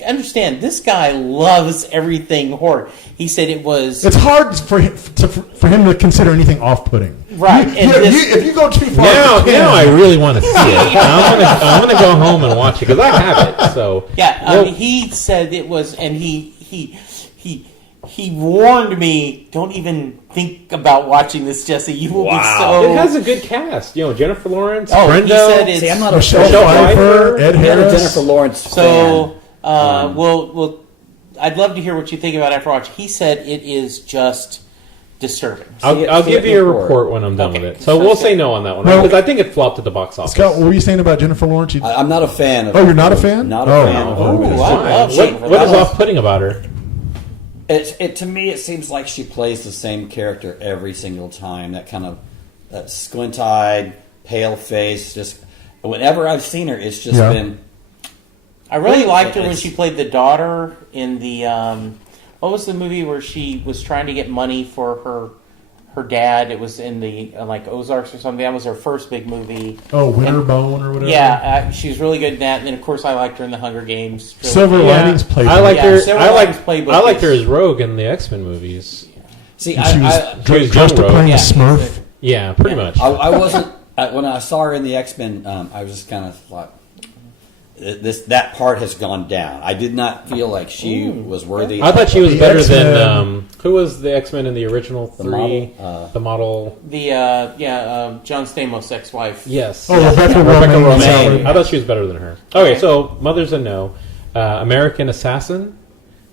understand, this guy loves everything horror. He said it was... It's hard for him to consider anything off-putting. Right. And If you go too far... Now I really want to see it. I'm gonna go home and watch it because I have it. So yeah, he said it was, and he warned me, don't even think about watching this, Jesse. You will be so... it has a good cast. Jennifer Lawrence, Oh, Brenda. he said it's... See, I'm not a Michelle fan. Pfeiffer, Ed I'm not a Harris. Jennifer Lawrence So, fan. we'll I'd love to hear what you think about it after watching. He said it is just disturbing. I'll See give it you a before. report when I'm done Okay. with it. So we'll say no on that one No. because I think it flopped at the box office. Scott, what were you saying about Jennifer Lawrence? I'm not a fan of... Oh, you're not a fan? Not a Oh. fan of her Oh, movies. I love Jennifer What is Lawrence. off-putting about her? To me, it seems like she plays the same character every single time. That kind of that squint-eyed, pale face. Just whenever I've seen her, it's just Yeah. been... I really liked her when It's- she played the daughter in the what was the movie where she was trying to get money for her dad? It was in the like Ozarks or something. That was her first big movie. Oh, Winterbone or whatever? Yeah, she was really good in that. And then of course I liked her in the Hunger Games. Silver Linings Playbook. I liked Yeah, her. Silver I Linings liked. Playbook I liked her is- as Rogue in the X-Men movies. See, And she was She was dressed young up playing Yeah, a Smurf. Yeah, pretty much. I wasn't... when I saw her in the X-Men, I was just kind of like... That part has gone down. I did not feel like she was worthy. I thought she was The better X-Men. than who was the X-Men in the original three? model, the model. The John Stamos' ex-wife. Yes. Oh, Rebecca Rebecca Romaine. Romaine. Salad. I thought she was better than her. Okay, so Mother's a no. American Assassin.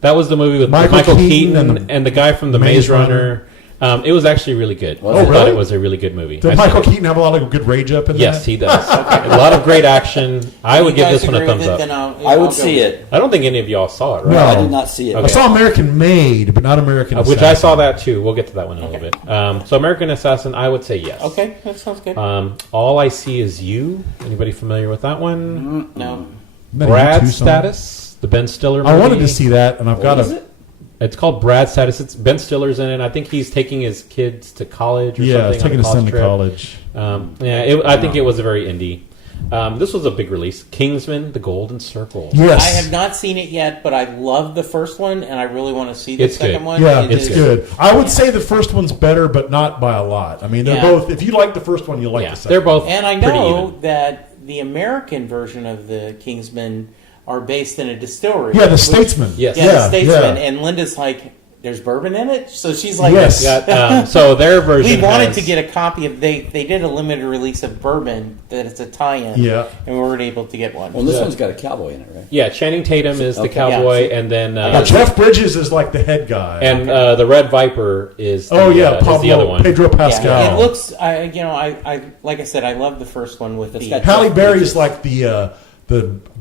That was the movie with Michael Michael Keaton Keaton and the guy from the Maze Runner. It was actually really good. Was I it? thought really? it was a really good movie. Did I Michael saw it. Keaton have a lot of good rage up in Yes, that? he does. A lot of great action. I would You give guys this one a agree with thumbs it? up. Then I I'll would go see with it. I don't think any of y'all saw it, right? No. I did not see it. I saw American Made, but not American Which I Assassin. saw that too. We'll get to that one in a little bit. So American Assassin, I would say yes. Okay, that sounds good. All I See Is You. Anybody familiar with that one? No. Isn't that a Brad U2 song? Status, the Ben Stiller movie. I wanted to see that, and I've got What is a... it? It's called Brad Status. It's Ben Stiller's in it. I think he's taking his kids to college or Yeah, something. it's taking on his a son to trip. college. I think it was a very indie. This was a big release. Kingsman: The Golden Circle. Yes. I have not seen it yet, but I love the first one, and I really want to see the It's second good. one. Yeah, It it's is- good. I would say the first one's better, but not by a lot. I mean, they're Yeah. both... If you like the first one, you'll like Yeah, the second they're both And I pretty know even. that the American version of the Kingsmen are based in a distillery. Yeah, the which- Statesman. Yes. Yeah, Yeah, the Statesman. yeah. And Linda's like, there's bourbon in it? So she's like, Yes. So their version. we wanted has- to get a copy of, they did a limited release of bourbon that it's a tie-in. Yeah. And we weren't able to get one. Well, this Yeah. one's got a cowboy in it, right? Yeah, Channing Tatum is the Okay. cowboy, Yeah. and then Now, Jeff Bridges is like the head guy. and the Red Viper is. The, oh, yeah, is the other Pablo, one. Pedro Pascal. Yeah, it looks, I like I said, I love the first one with It's the... got- Halle Berry's like the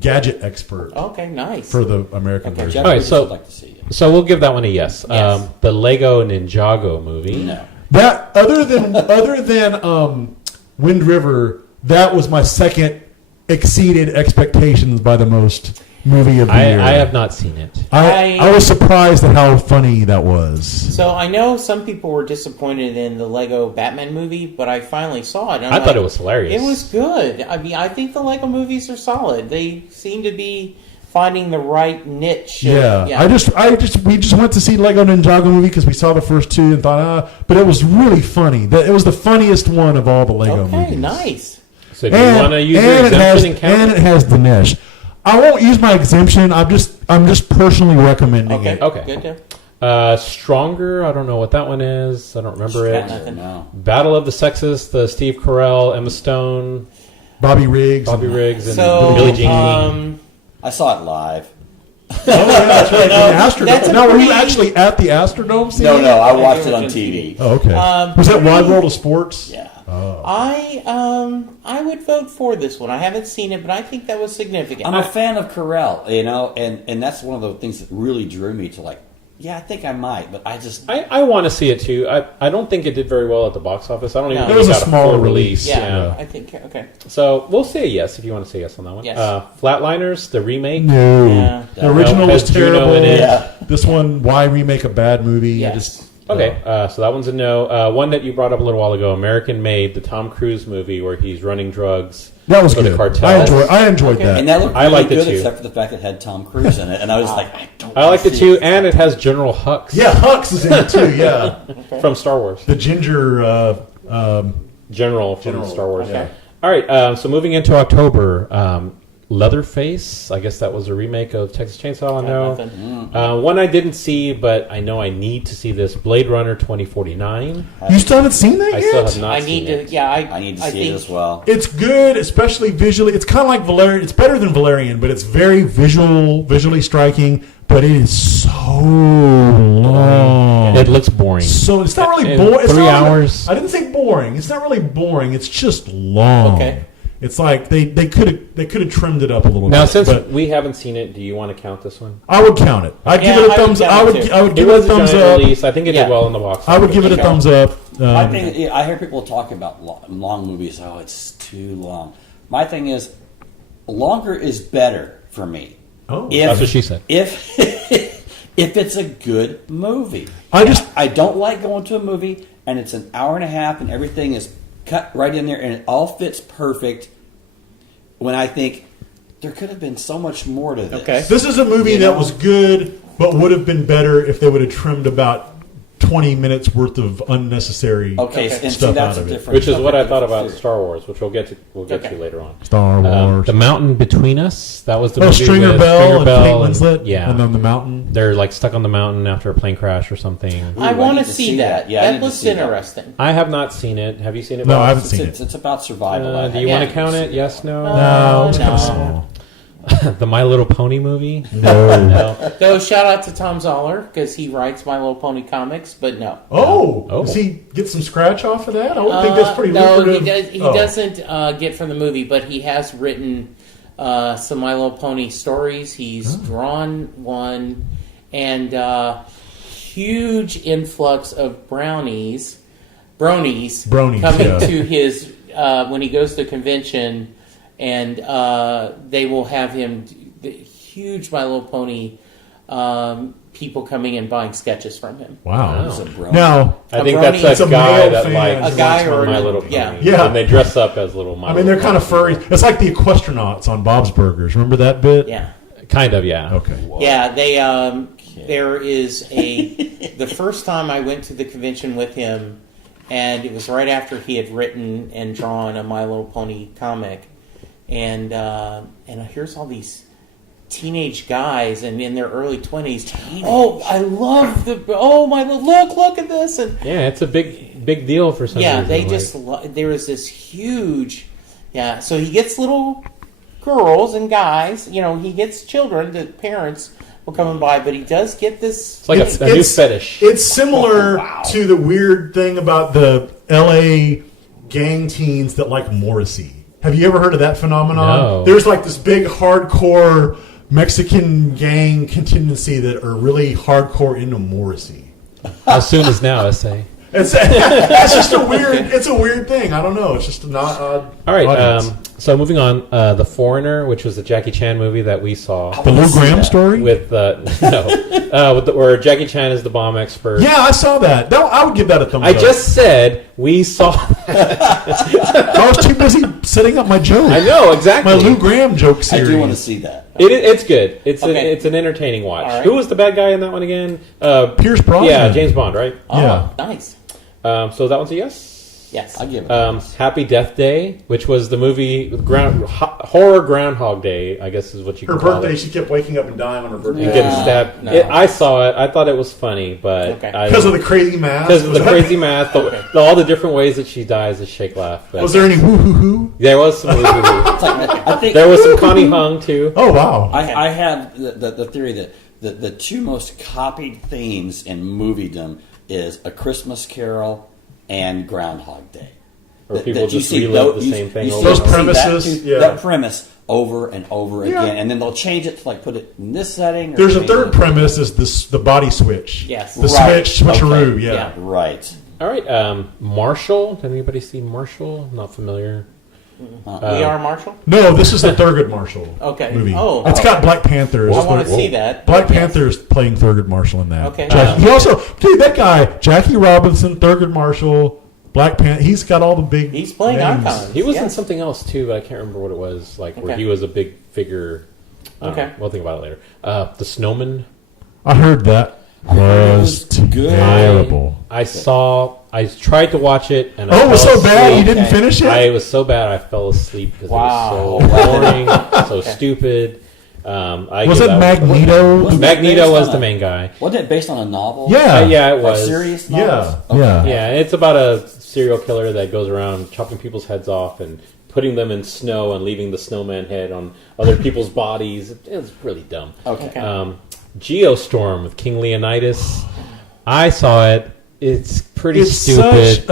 gadget expert Okay, nice. for the American Okay, version. Jeff All right, Bridges so- would like to see it. So we'll give that one a yes. Yes. The Lego Ninjago movie. No. That other than Wind River, that was my second exceeded expectations by the most movie of the year. I have not seen it. I was surprised at how funny that was. So I know some people were disappointed in the Lego Batman movie, but I finally saw it. And I'm I like, thought it was hilarious. It was good. I mean, I think the Lego movies are solid. They seem to be finding the right niche. Yeah. We just went to see Lego Ninjago movie because we saw the first two and thought, but it was really funny. It was the funniest one of all the Lego Okay, movies. nice. So do you want to use your exemption and count? and it has Dinesh. I won't use my exemption. I'm just personally recommending Okay, it. Okay. good. Yeah. Stronger. I don't know what that one is. I don't remember it. Nothing. No. Battle of the Sexes. The Steve Carell, Emma Stone, Bobby Riggs. Bobby Riggs, and So, Billie Jean King. I saw it live. Oh, yeah, that's right. The that's Astrodome. a Now, were you pretty- actually at the Astrodome scene? No, I Yeah, watched they it were on on TV. Oh, okay. Was that Wide World of Sports? Yeah. I would vote for this one. I haven't seen it, but I think that was significant. I'm a fan of Carell, and that's one of the things that really drew me to like Yeah, I think I might, but I just I want to see it too. I don't think it did very well at the box office. I don't even No. think It was it a got small full release. Yeah, I think okay. So we'll say yes if you want to say yes on that one. Yes. Flatliners, the remake. No. Yeah. The original Has was Juno terrible. in it. Yeah. This one, why remake a bad movie? Yes. Okay, so that one's a no. One that you brought up a little while ago, American Made, the Tom Cruise movie where he's running drugs That was for good. the cartel. I enjoyed Okay. that. and that looked I really liked it good, too. except for the fact it had Tom Cruise in it, and I was like, I liked it too, and it has General Hux Yeah, Hux is in it too. Yeah, from Star Wars. the ginger. General from General, Star Wars. yeah. All right, so moving into October, Leatherface. I guess that was a remake of Texas Chainsaw. I know. Nothing. One I didn't see, but I know I need to see this. Blade Runner 2049. You still haven't seen that I yet? still have not I seen need to. it. Yeah, I need to see think, it as well. It's good, especially visually. It's kind of like Valerian. It's better than Valerian, but it's very visually striking. But it is so long. It looks boring. So it's not really In boring. It's 3 not really- hours? I didn't say boring. It's not really boring. It's just long. Okay. It's like they could have trimmed it up a little Now, bit. since but we haven't seen it, do you want to count this one? I would count it. I'd Yeah, give it a I would thumbs. count I it would. too. I would It give it a was a thumbs giant up. release. I think it Yeah. did well in the box. I would give it a Okay. thumbs up. My thing, I hear people talk about long movies. Oh, it's too long. My thing is, longer is better for me. Oh, That's what she said. If if it's a good movie, I don't like going to a movie and it's an hour and a half and everything is cut right in there and it all fits perfect. When I think there could have been so much more to this. Okay. This is a movie You that know? was good, but would have been better if they would have trimmed about 20 minutes worth of unnecessary Okay, Okay. and see Stuff that's out a of it. different. Which is what I thought different about theory. Star Wars, which we'll get to Okay. later on. Star Wars. The Mountain Between Us. That was the movie Stringer with Bell Stringer and Bell Kate Winslet. yeah, And then the mountain. they're like stuck on the mountain after a plane crash or something. I Ooh, want need to see that. Yeah, I need that to looks see that. interesting. I have not seen it. Have you seen it? No, Bob? I haven't seen it. It's about survival. Do you Yeah. want to count it? Yes, no. No, it's kind no. of small. The My Little Pony movie. No. No. So shout out to Tom Zoller because he writes My Little Pony comics, but no. Oh, Oh. does he get some scratch off of that? I would think that's pretty no, lucrative. he, does, he Oh. doesn't get from the movie, but he has written some My Little Pony stories. He's drawn one, and huge influx of bronies Bronies, coming yeah. to his when he goes to convention, and they will have him the huge My Little Pony people coming and buying sketches from him. Wow. It's a bro. Now, I think brony. that's It's a a guy male that fan. likes A guy or My an- Little Pony. yeah. Yeah. And they dress up as little My I mean, Little they're kind of Pony. furry. It's like the Equestronauts on Bob's Burgers. Remember that bit? Yeah. Kind of, yeah. Okay. Yeah, they there is the first time I went to the convention with him, and it was right after he had written and drawn a My Little Pony comic, and here's all these teenage guys and in their early 20s. Oh, I love look at this, and Yeah, it's a big deal for some yeah, reason. they like- just there was this huge so he gets little girls and guys, he gets children, the parents will come and buy, but he does get this. It's like a new fetish. It's similar to the weird thing about the L.A. gang teens that like Morrissey. Have you ever heard of that phenomenon? No. There's like this big hardcore Mexican gang contingency that are really hardcore into Morrissey. As soon as now, I say. It's just a weird. It's a weird thing. I don't know. It's just not odd. All right, audience. so moving on, The Foreigner, which was the Jackie Chan movie that we saw The Lou Graham story. with where Jackie Chan is the bomb expert. Yeah, I saw that. I would give that a thumbs I up. just said we saw. I was too busy setting up my joke. I know exactly. My Lou Graham joke I series. do want to see that. It's good. Okay. It's an entertaining watch. All right. Who was the bad guy in that one again? Pierce Brosnan. Yeah, James Bond, right? Oh, Yeah. nice. So that one's a yes. Yes. I'll give it. Happy Death Day, which was the movie horror Groundhog Day, I guess is what you Her can call birthday, it. she kept waking up and dying on her birthday. And getting stabbed. No. I saw it. I thought it was funny, but Okay. Because of the crazy math. because of the Was that- crazy math, all the different ways that she dies is shake laugh. But Was there any woo hoo hoo? there was some woo-hoo-hoo. I think There was some Connie Hung too. Oh wow! I have the theory that the two most copied themes in moviedom is A Christmas Carol and Groundhog Day. Or people that you just see relive tho- the you- same thing you over see- Those and over. premises, that, yeah. that premise over and over Yeah. again, and then they'll change it to like put it in this setting. Or There's a change third it. premise is the body switch. Yes. The Right. switcheroo. Okay. Yeah. Right. All right, Marshall. Did anybody see Marshall? Not familiar. We Are Marshall? No, this is the Thurgood Marshall Okay. movie. Oh. It's got Black Panther. I want to see that. Black Yes. Panther's playing Thurgood Marshall in that. Okay. He also, dude, that guy, Jackie Robinson, Thurgood Marshall, Black Panther. He's got all the big. He's playing names. icons. He was in Yes. something else too, but I can't remember what it was. Like where Okay. he was a big figure. Okay. We'll think about it later. The Snowman. I heard that was good. terrible. I tried to watch it, and Oh, it was fell so bad you asleep. didn't finish it? It was so bad I fell asleep because Wow. it was so boring, so stupid. I Was give it that- Magneto? Was- Magneto based was on the a- main guy. Wasn't it based on a novel? Yeah. Yeah, it Like was. serious Yeah. novels? Yeah. Yeah, it's about a serial killer that goes around chopping people's heads off and putting them in snow and leaving the snowman head on other people's bodies. It was really dumb. Okay. Geostorm with King Leonidas. I saw it. It's pretty It's stupid.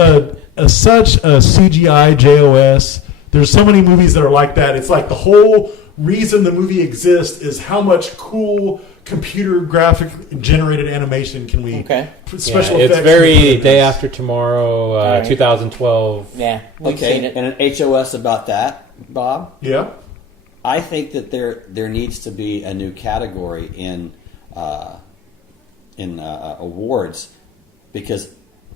such a CGI JOS. There's so many movies that are like that. It's like the whole reason the movie exists is how much cool computer graphic generated animation can we special it's effects. very can we put Day in this. After Tomorrow, right. 2012. Yeah. We've Okay. seen it. And an HOS about that, Bob. Yeah. I think that there needs to be a new category in awards, because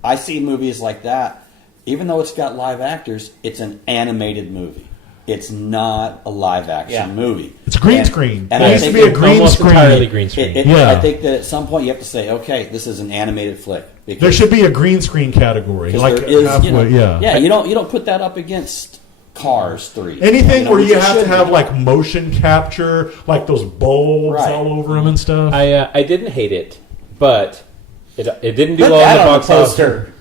I see movies like that. Even though it's got live actors, it's an animated movie. It's not a live action movie. It's green screen. And It I needs to think be a green almost screen. entirely green screen. Yeah. I think that at some point you have to say, okay, this is an animated flick. Because, There should be a green screen category, because like there is, halfway. yeah. You don't put that up against Cars 3. Anything where which you it have to should have be. like motion capture, like those bulbs Right. all over them and stuff. I didn't hate it, but it didn't do Put well in that the on box the office. poster.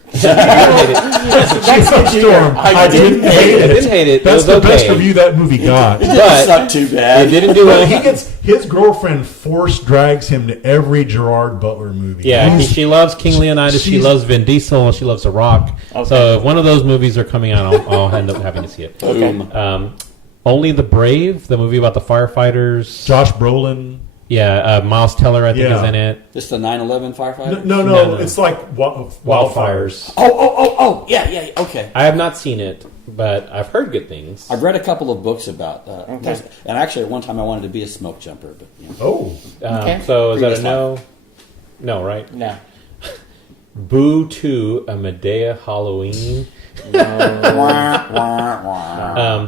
Geostorm. I didn't hate it. I didn't hate it. That's It was the best okay. review that movie got. It's not too It bad. didn't do well. He gets his girlfriend force drags him to every Gerard Butler movie. Yeah, He's- she loves King Leonidas. She she's- loves Vin Diesel. She loves The Rock. So if one of those movies are coming out, I'll end up having to see it. Boom. Only the Brave, the movie about the firefighters. Josh Brolin. Yeah, Miles Teller, I think, Yeah. is in it. Just the 9/11 firefighter? No. It's like wildfires. Oh, yeah, okay. I have not seen it, but I've heard good things. I've read a couple of books about that. And actually, at one time I wanted to be a smoke jumper. But Oh, Okay. So is that Previous a no? No, right? No. Boo 2, a Medea Halloween.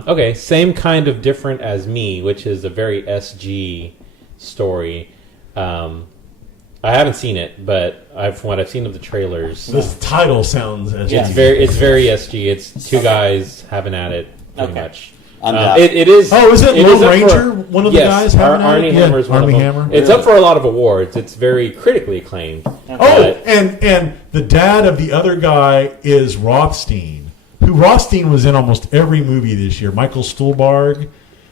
Okay, same kind of different as Me, which is a very SG story. I haven't seen it, but from what I've seen of the trailers, this title sounds as Yeah. it's very SG. It's two guys having at it, pretty Okay. much. I'm down. It is. Oh, is it Lone up Ranger, one of the yes, guys having at Armie it? Hammer is Yeah, one of Armie them. Hammer. It's up for a lot of awards. It's very critically acclaimed. Oh, But- and the dad of the other guy is Rothstein, who Rothstein was in almost every movie this year. Michael Stuhlbarg.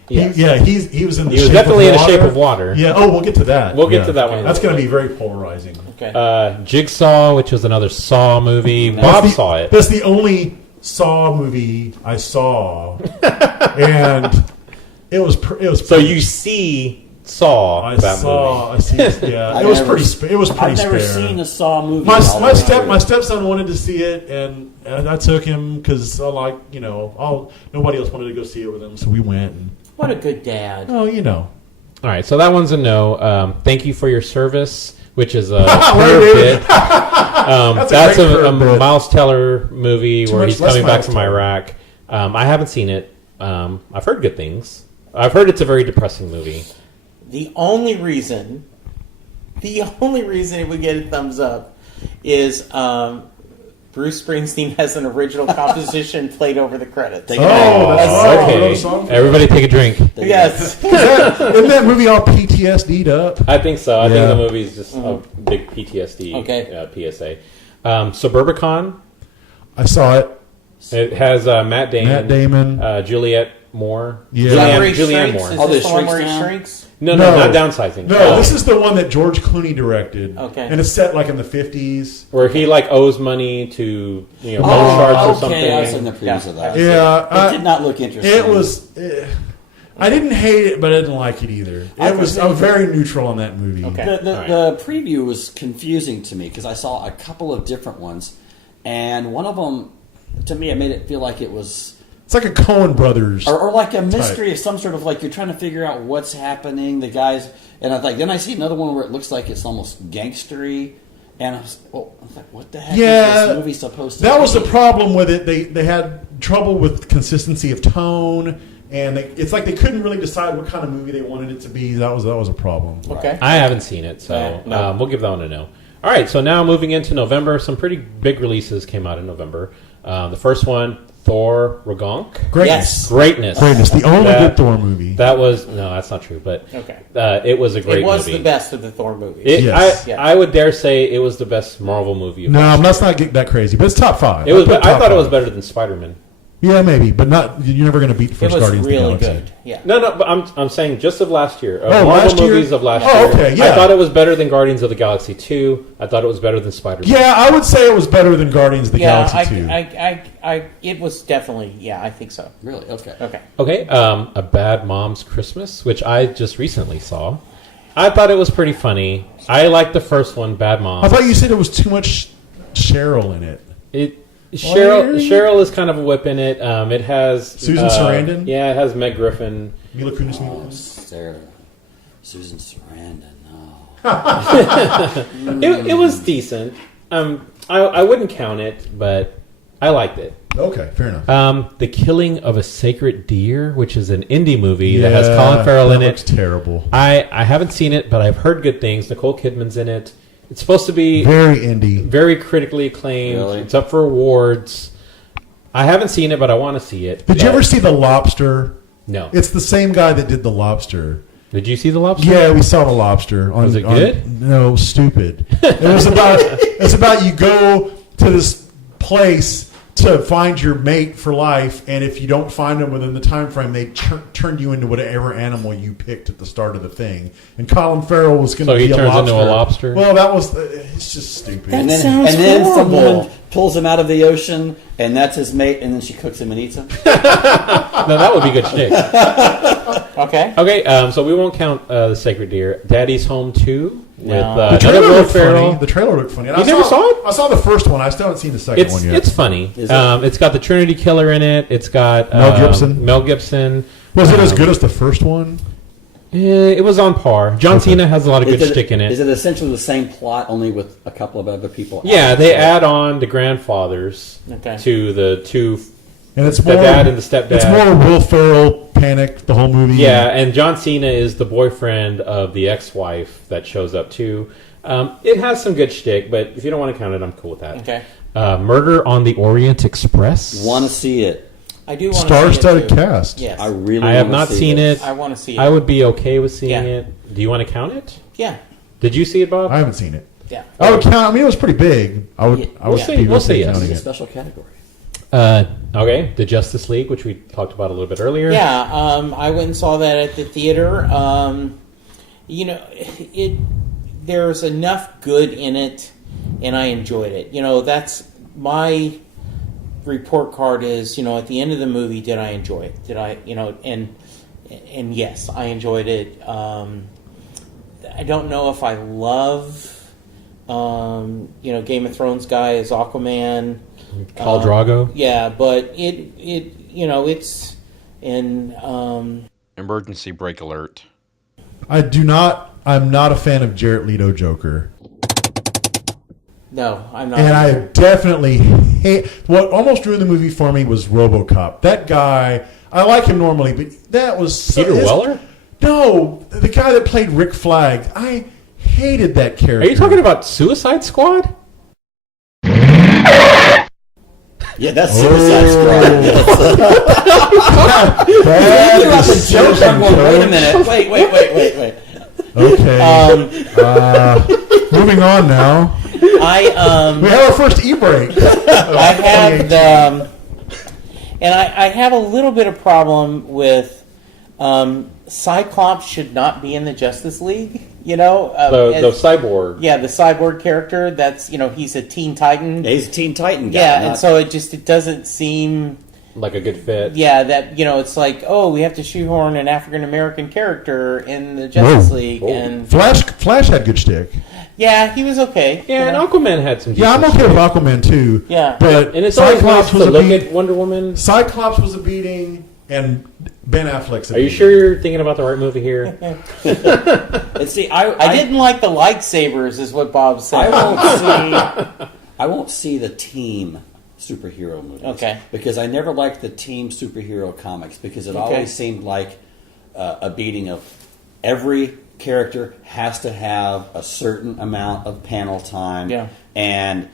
Yes. He was in the He was Shape definitely of in The Water. Shape of Water. Yeah. Oh, we'll get to that. We'll get Yeah. to that one. That's going to be very polarizing. Okay. Jigsaw, which was another Saw movie. Bob That's the- saw it. That's the only Saw movie I saw, and it was. So you see Saw I that saw. movie. I see. Yeah, I've it was never- pretty. It was pretty I've never spare. seen a Saw movie. My all the way through. my stepson wanted to see it, and I took him because I like nobody else wanted to go see it with him, so we went. And, What a good dad. oh, All right, so that one's a no. Thank you for your service, which is a Wait, curve dude. bit. That's great a curve bit. Miles Teller movie where much he's less coming back Miles from Teller. Iraq. I haven't seen it. I've heard good things. I've heard it's a very depressing movie. The only reason it would get a thumbs up is Bruce Springsteen has an original composition played over the credits. Take Oh, it back. that's right. Okay, Wrote a song for everybody take a drink. Yes. Isn't that movie all PTSD'd up? I think so. I Yeah. think the movie's just a big PTSD Okay. PSA. Suburbicon. I saw it. It has Matt Damon. Matt Damon. Juliette Moore. Yeah. Is that where he Julianne shrinks? Moore. Is Oh, this the the one where he shrinks now? shrinks? No, not downsizing. No, this is the one that George Clooney directed. Okay. And it's set like in the 50s. where he like owes money to loan sharks or something. Okay, I've seen the previews of that. Yeah. It did not look interesting. It was. I didn't hate it, but I didn't like it either. I was very neutral on that movie. Okay. The preview was confusing to me because I saw a couple of different ones, and one of them, to me, it made it feel like it was. It's like a Coen Brothers. Or like a mystery of some sort of like you're trying to figure out what's happening. The guys, and I like then I see another one where it looks like it's almost gangstery, and I was like, what the heck is this movie supposed to be? That was the problem with it. They had trouble with consistency of tone, and it's like they couldn't really decide what kind of movie they wanted it to be. That was a problem. Okay. I haven't seen it, so No. we'll give that one a no. All right, so now moving into November, some pretty big releases came out in November. The first one, Thor Ragnarok. Greatness. Greatness. The only good Thor movie. That was no, that's not true, but Okay. It was a great movie. It was the best of the Thor movies. Yes. I would dare say it was the best Marvel movie. Of No, last let's year. not get that crazy, but it's top 5. It was. I'd put I top thought it was 5. better than Spider-Man. Yeah, maybe, but not. You're never going to beat the It first was Guardians really of the Galaxy. good. Yeah. No, but I'm saying just of last year. Oh, Marvel last year? movies of last Oh, year. okay, yeah. I thought it was better than Guardians of the Galaxy 2. I thought it was better than Spider-Man. Yeah, I would say it was better than Guardians of the Yeah, Galaxy 2. it was definitely, I think so. Really okay. Okay. Okay, A Bad Mom's Christmas, which I just recently saw. I thought it was pretty funny. I liked the first one, Bad Mom. I thought you said it was too much Cheryl in it. Cheryl is kind of a whip in it. It has Susan Sarandon? Yeah, it has Meg Griffin. Mila Kunis. Sarah, Susan Sarandon. It was decent. I wouldn't count it, but I liked it. Okay, fair enough. The Killing of a Sacred Deer, which is an indie movie that has Colin Farrell in Looks it. terrible. I haven't seen it, but I've heard good things. Nicole Kidman's in it. It's supposed to be Very indie. very critically acclaimed. Really? It's up for awards. I haven't seen it, but I want to see it. Did you ever see The Lobster? No. It's the same guy that did The Lobster. Did you see The Lobster? Yeah, we saw The Lobster. Was it good? No, stupid. It was about. It's about you go to this place to find your mate for life, and if you don't find them within the time frame, they turn you into whatever animal you picked at the start of the thing. And Colin Farrell was going to So be he a turns lobster. into a lobster? Well, that was. It's just stupid. And then, sounds horrible. someone pulls him out of the ocean, and that's his mate, and then she cooks him and eats him. No, that would be good shtick. Okay. Okay, so we won't count The Sacred Deer. Daddy's Home 2 with No. the another trailer Will looked Ferrell. funny. The trailer looked funny. And You never saw it? I saw the first one. I still haven't seen the second one yet. It's funny. Is it? It's got the Trinity Killer in it. It's got Mel Gibson. Was it as good as the first one? It was on par. John Cena has a lot of good shtick in Is it. it essentially the same plot, only with a couple of other people? Yeah, they add on the grandfathers Okay. to the two. And it's The more dad and the stepdad. It's more Will Ferrell panic the whole movie. Yeah, and John Cena is the boyfriend of the ex-wife that shows up too. It has some good shtick, but if you don't want to count it, I'm cool with that. Okay. Murder on the Orient Express. Want to see it? I do want to Star-studded cast. Yes. I really. I have wanna not see seen it. I want to see it. I would be okay with seeing Yeah. it. Do you want to count it? Yeah. Did you see it, Bob? I haven't seen it. Yeah. I would count. I mean, it was pretty big. I would. Yeah. I would We'll see. be We'll see. counting It's a it. special category. Okay, the Justice League, which we talked about a little bit earlier. Yeah, I went and saw that at the theater. There's enough good in it, and I enjoyed it. That's my report card is, at the end of the movie, did I enjoy it? Did I, and yes, I enjoyed it. I don't know if I love, Game of Thrones guy as Aquaman. Khal Drago. Yeah, but it's in. Emergency brake alert. I'm not a fan of Jared Leto Joker. No, I'm not. And I definitely hate. What almost ruined the movie for me was RoboCop. That guy, I like him normally, but that was so, Peter Weller? No, the guy that played Rick Flag. I hated that character. Are you talking about Suicide Squad? Yeah, that's Suicide Squad. Bad You're up the joke. decision, I'm going, wait a Coach. minute. Wait. Okay. Moving on now. I We have our first e-break. I have and I have a little bit of problem with Cyclops should not be in the Justice League. You know, The cyborg. Yeah, the cyborg character. That's he's a Teen Titan. Yeah, he's a Teen Titan guy. Yeah, and so it doesn't seem Like a good fit. Yeah, that it's like, oh, we have to shoehorn an African American character in the Justice League, and Flash had good shtick. yeah, he was okay. Yeah, and Aquaman had some. Yeah, I'm decent okay with shit. Aquaman too. Yeah. but And it's always nice to look at Wonder Woman. Cyclops was a beating, and Ben Affleck's a Are you beating. sure you're thinking about the right movie here? And see, I didn't like the lightsabers, is what Bob said. I won't see the team superhero movies. Okay. Because I never liked the team superhero comics because it always seemed like a beating of every character has to have a certain amount of panel time. Yeah. And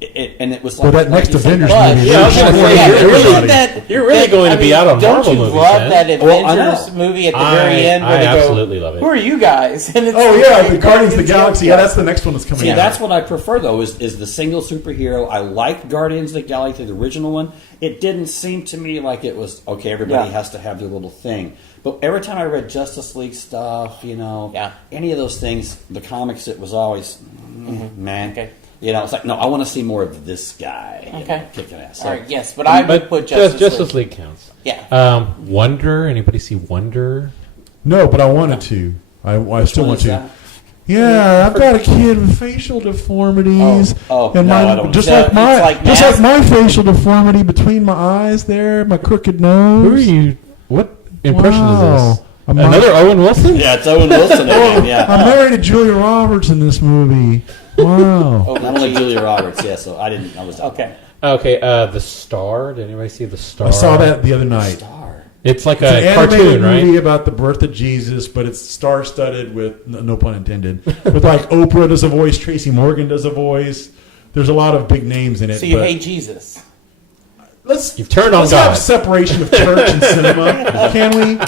it was Well, like that next you said, Avengers But, movie. Yeah, I was gonna say, yeah, you're really- you're really going to be out on don't Marvel you movies, love then? that Well, I Avengers know. movie at the very end? Where I they go, absolutely love it. Who are you guys? And it's Oh like, yeah, hey, the Guardians of the Galaxy. Yeah, that's the next one that's coming See, out. that's what I prefer though is the single superhero. I liked Guardians of the Galaxy, the original one. It didn't seem to me like it was okay. Everybody has to have their little thing. But every time I read Justice League stuff, any of those things, the comics, it was always man. Okay. It's like no, I want to see more of this guy. Okay. Kicking ass. All right, yes, but I would put Justice League counts. Yeah. Wonder. Anybody see Wonder? No, but I wanted to. I still one want is to. that? Yeah, I've got a kid with facial deformities. I don't just know. like my It's like just like mask. my facial deformity between my eyes there, my crooked nose. Who are you? What impression is this? I'm Another Owen Wilson? Yeah, it's Owen Wilson again. Yeah. I'm married to Julia Roberts in this movie. Wow. Oh, Not only Julia Roberts, yeah. So I didn't. I was Okay. Okay. The Star. Did anybody see the Star? I saw that the other night. Star. It's like It's an a animated cartoon, right? movie about the birth of Jesus, but it's star-studded with, no pun intended, with like Oprah does a voice, Tracy Morgan does a voice. There's a lot of big names in it. So you but hate Jesus? You've turned on let's God. have separation of church and cinema, can we?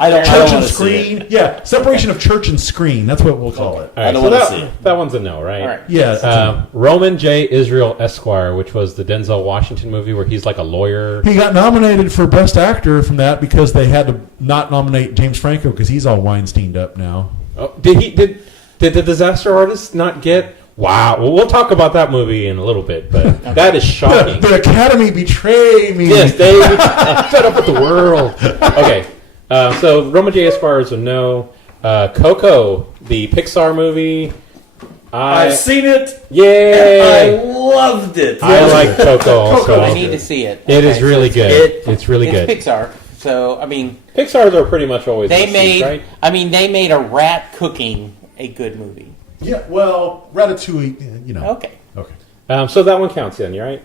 I don't Church and want to see it. screen. Yeah, separation of church and screen. That's what we'll call it. All right, I don't so wanna see it. that one's a no, right? All right. Yeah. Roman J. Israel Esquire, which was the Denzel Washington movie where he's like a lawyer. He got nominated for Best Actor from that because they had to not nominate James Franco because he's all Weinsteined up now. Oh, did the Disaster Artist not get? Wow. Well, we'll talk about that movie in a little bit, but that is shocking. The Academy betrayed me. Yes, they fed up with the world. Okay, so Roman J. Esquire is a no. Coco, the Pixar movie. I've seen it. I Yay! loved it. I like Coco also. I need to see it. It is Okay, so really it's good. It's really It's good. Pixar, so I mean, Pixar's are pretty much always they must-sees, made. right? I mean, they made a rat cooking a good movie. Yeah, well, Ratatouille, Okay. Okay. So that one counts then, you right?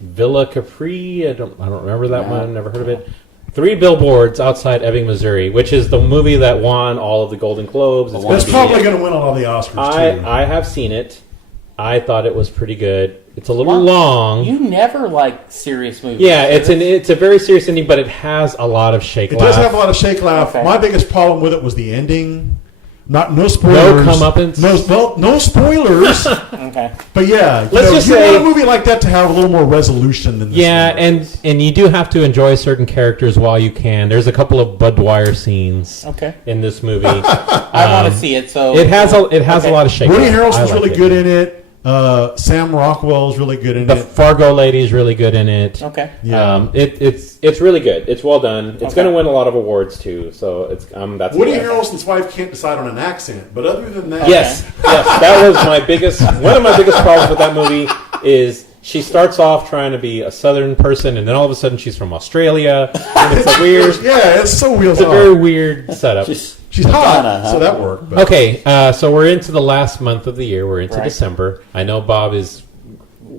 Villa Capri. I don't remember that one. Never heard of it. 3 Billboards Outside Ebbing, Missouri, which is the movie that won all of the Golden Globes. It's That's gonna be- probably going to win all the Oscars, too. I have seen it. I thought it was pretty good. It's a little long. You never like serious movies. Yeah, it's a very serious ending, but it has a lot of shake. It does have a lot of shake laugh. Okay. My biggest problem with it was the ending. No spoilers. No comeuppance? No spoilers. Okay. But yeah, Let's just you say- want a movie like that to have a little more resolution than this. Yeah, one. and you do have to enjoy certain characters while you can. There's a couple of Bud Dwyer scenes Okay. in this movie. I want to see it. So It has a Okay. lot of shake. Woody laugh. I Harrelson's like really it. good in it. Sam Rockwell's really good in The it. Fargo lady's really good in it. Okay. Yeah. It's really good. It's well done. It's Okay. going to win a lot of awards too. So it's that's Woody good. Harrelson's wife can't decide on an accent, but other than that, Yes, that was one of my biggest problems with that movie is she starts off trying to be a Southern person, and then all of a sudden she's from Australia. And it's a weird, yeah, it's so wheels it's a very off. weird setup. She's hot, Madonna, huh? so that worked. But. Okay, so we're into the last month of the year. We're into Right. December. I know Bob is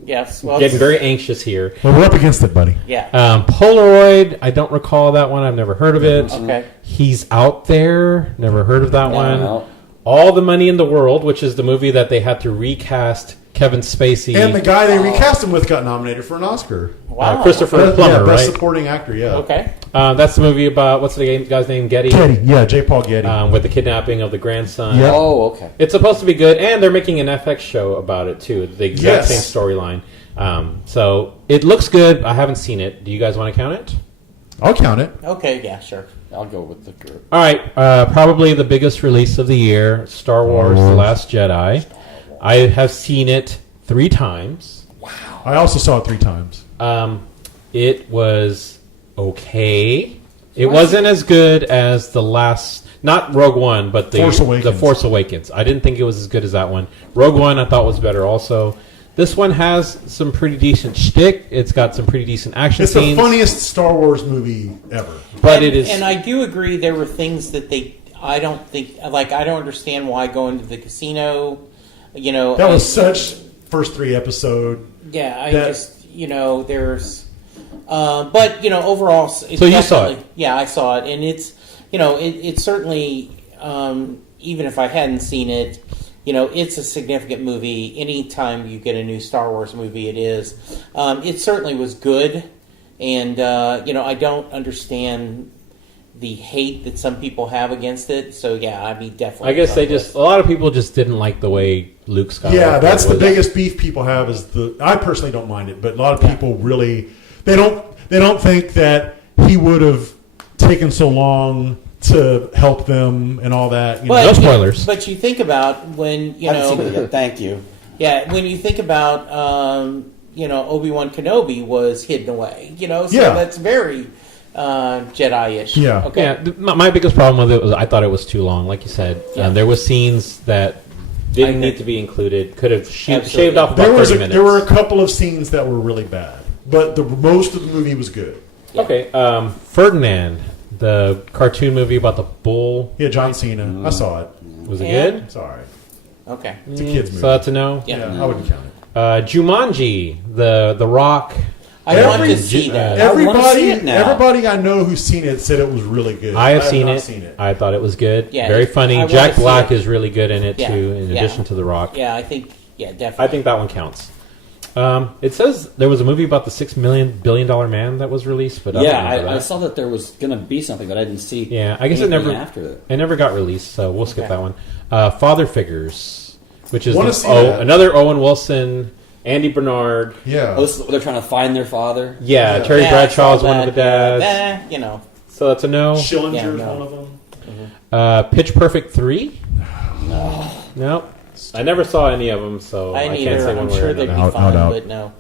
Yes. Well, getting very anxious here. Well, we're up against it, buddy. Yeah. Polaroid, I don't recall that one. I've never heard of it. Okay. He's Out There, never heard of that one. no. All the Money in the World, which is the movie that they had to recast Kevin Spacey. And the guy they recast him with got nominated for an Oscar. Wow. Christopher Plummer, Best right? Supporting Actor, yeah. Okay. That's the movie about, what's the guy's name? Getty? Getty, yeah, J. Paul Getty. With the kidnapping of the grandson. Yeah. Oh, okay. It's supposed to be good, and they're making an FX show about it, too. The exact Yes. same storyline. So it looks good. I haven't seen it. Do you guys want to count it? I'll count it. Okay. Yeah. Sure. I'll go with the group. All right, probably the biggest release of the year, Star Wars: The Last Jedi. I have seen it 3 times. I also saw it 3 times. It was okay. It wasn't as good as the last, not Rogue One, but the Force Awakens. I didn't think it was as good as that one. Rogue One I thought was better also. This one has some pretty decent shtick. It's got some pretty decent action scenes. It's the funniest Star Wars movie ever. But it is, and I do agree there were things that I don't understand why going to the casino, That was such first 3 episode. Yeah, there's, but overall. It's so you saw it? Yeah, I saw it, and it's, it's certainly, even if I hadn't seen it, it's a significant movie. Anytime you get a new Star Wars movie, it is. It certainly was good, and I don't understand the hate that some people have against it. So yeah, I mean, definitely. I guess a lot of people just didn't like the way Luke Skywalker. Yeah, that's the biggest beef people have. I personally don't mind it, but a lot of people really they don't think that he would have taken so long to help them and all that. No spoilers. But you think about when Thank you. Yeah, when you think about Obi-Wan Kenobi was hidden away. So that's very Jedi-ish. Yeah. Okay. Yeah. My biggest problem with it was I thought it was too long. Like you said, there was scenes that didn't need to be included. Could have shaved off about 30 minutes. There were a couple of scenes that were really bad, but most of the movie was good. Yeah. Okay. Ferdinand, the cartoon movie about the bull. Yeah, John Cena. I saw it. Was it good? It's all right. Okay. It's a kids movie. So that's a no? Yeah. I wouldn't count it. Jumanji, the Rock. I want to see that. Everybody I know who's seen it said it was really good. I have not seen it. I thought it was good. Yeah, very funny. I Jack wanna see Black it. is really good in it too, in addition to The Rock. Yeah, I think. Yeah, definitely. I think that one counts. It says there was a movie about the $6 billion man that was released, but I saw that there was going to be something, but I didn't see. Yeah, I guess it never got released, so we'll skip that one. Father Figures, which is another Owen Wilson, Andy Bernard. Yeah, they're trying to find their father. Yeah, Terry Bradshaw is one of the dads. So that's a no. Schillinger's one of them. Mm-hmm. Pitch Perfect 3. No. I never saw any of them, so I can't say one I'm way sure or they'd another. be fun, but no.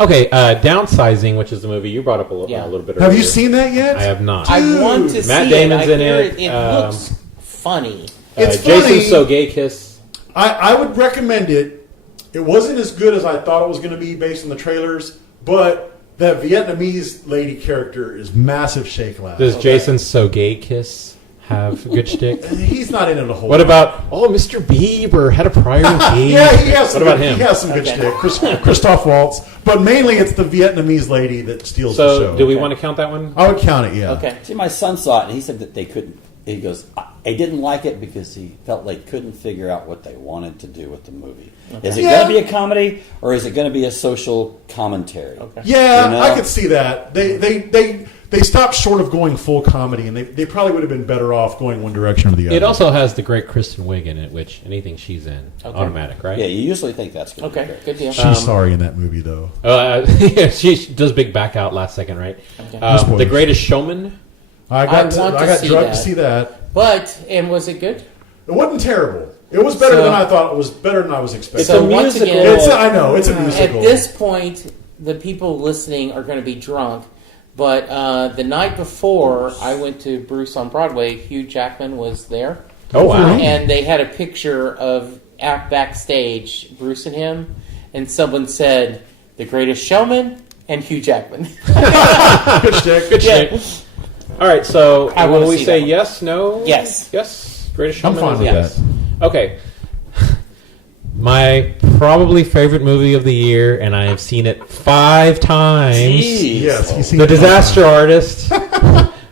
Okay, Downsizing, which is the movie you brought up a little bit earlier. Have you seen that yet? I have not. I want to see Matt Damon's in it. It looks funny. It's Jason funny. Sudeikis. I would recommend it. It wasn't as good as I thought it was going to be based on the trailers, but that Vietnamese lady character is massive shake laugh. Does Jason Sudeikis have a good shtick? He's not in it a whole What lot. about, Mr. Bieber had a prior engagement. Yeah, he has some What about him? He has some good shtick. Christoph Waltz. But mainly it's the Vietnamese lady that steals the show. So, do we want to count that one? I would count it, yeah. Okay. See, my son saw it, and he said that they couldn't. He goes, I didn't like it because he felt like couldn't figure out what they wanted to do with the movie. Okay. Is it going to be a comedy, or is it going to be a social commentary? Okay. Yeah, I could see that. They stopped short of going full comedy, and they probably would have been better off going one direction or the other. It also has the great Kristen Wiig in it, which anything she's in, automatic, right? Yeah, you usually think that's going to be great. Good deal. She's sorry in that movie, though. Yeah, she does big back out last second, right? Okay. The Greatest Showman. I got drugged to see that. And was it good? It wasn't terrible. It was better than I thought. It was better than I was expecting. It's a musical. I know, it's a musical. At this point, the people listening are going to be drunk. But the night before, I went to Bruce on Broadway. Hugh Jackman was there. Oh, wow. And they had a picture of backstage, Bruce and him. And someone said, The Greatest Showman and Hugh Jackman. Good shtick. Good shtick. All right, so will we say yes, no? Yes. Yes? Greatest Showman? I'm fine with that. Okay. My probably favorite movie of the year, and I have seen it 5 times. Jeez. Yes, you've seen The Disaster Artist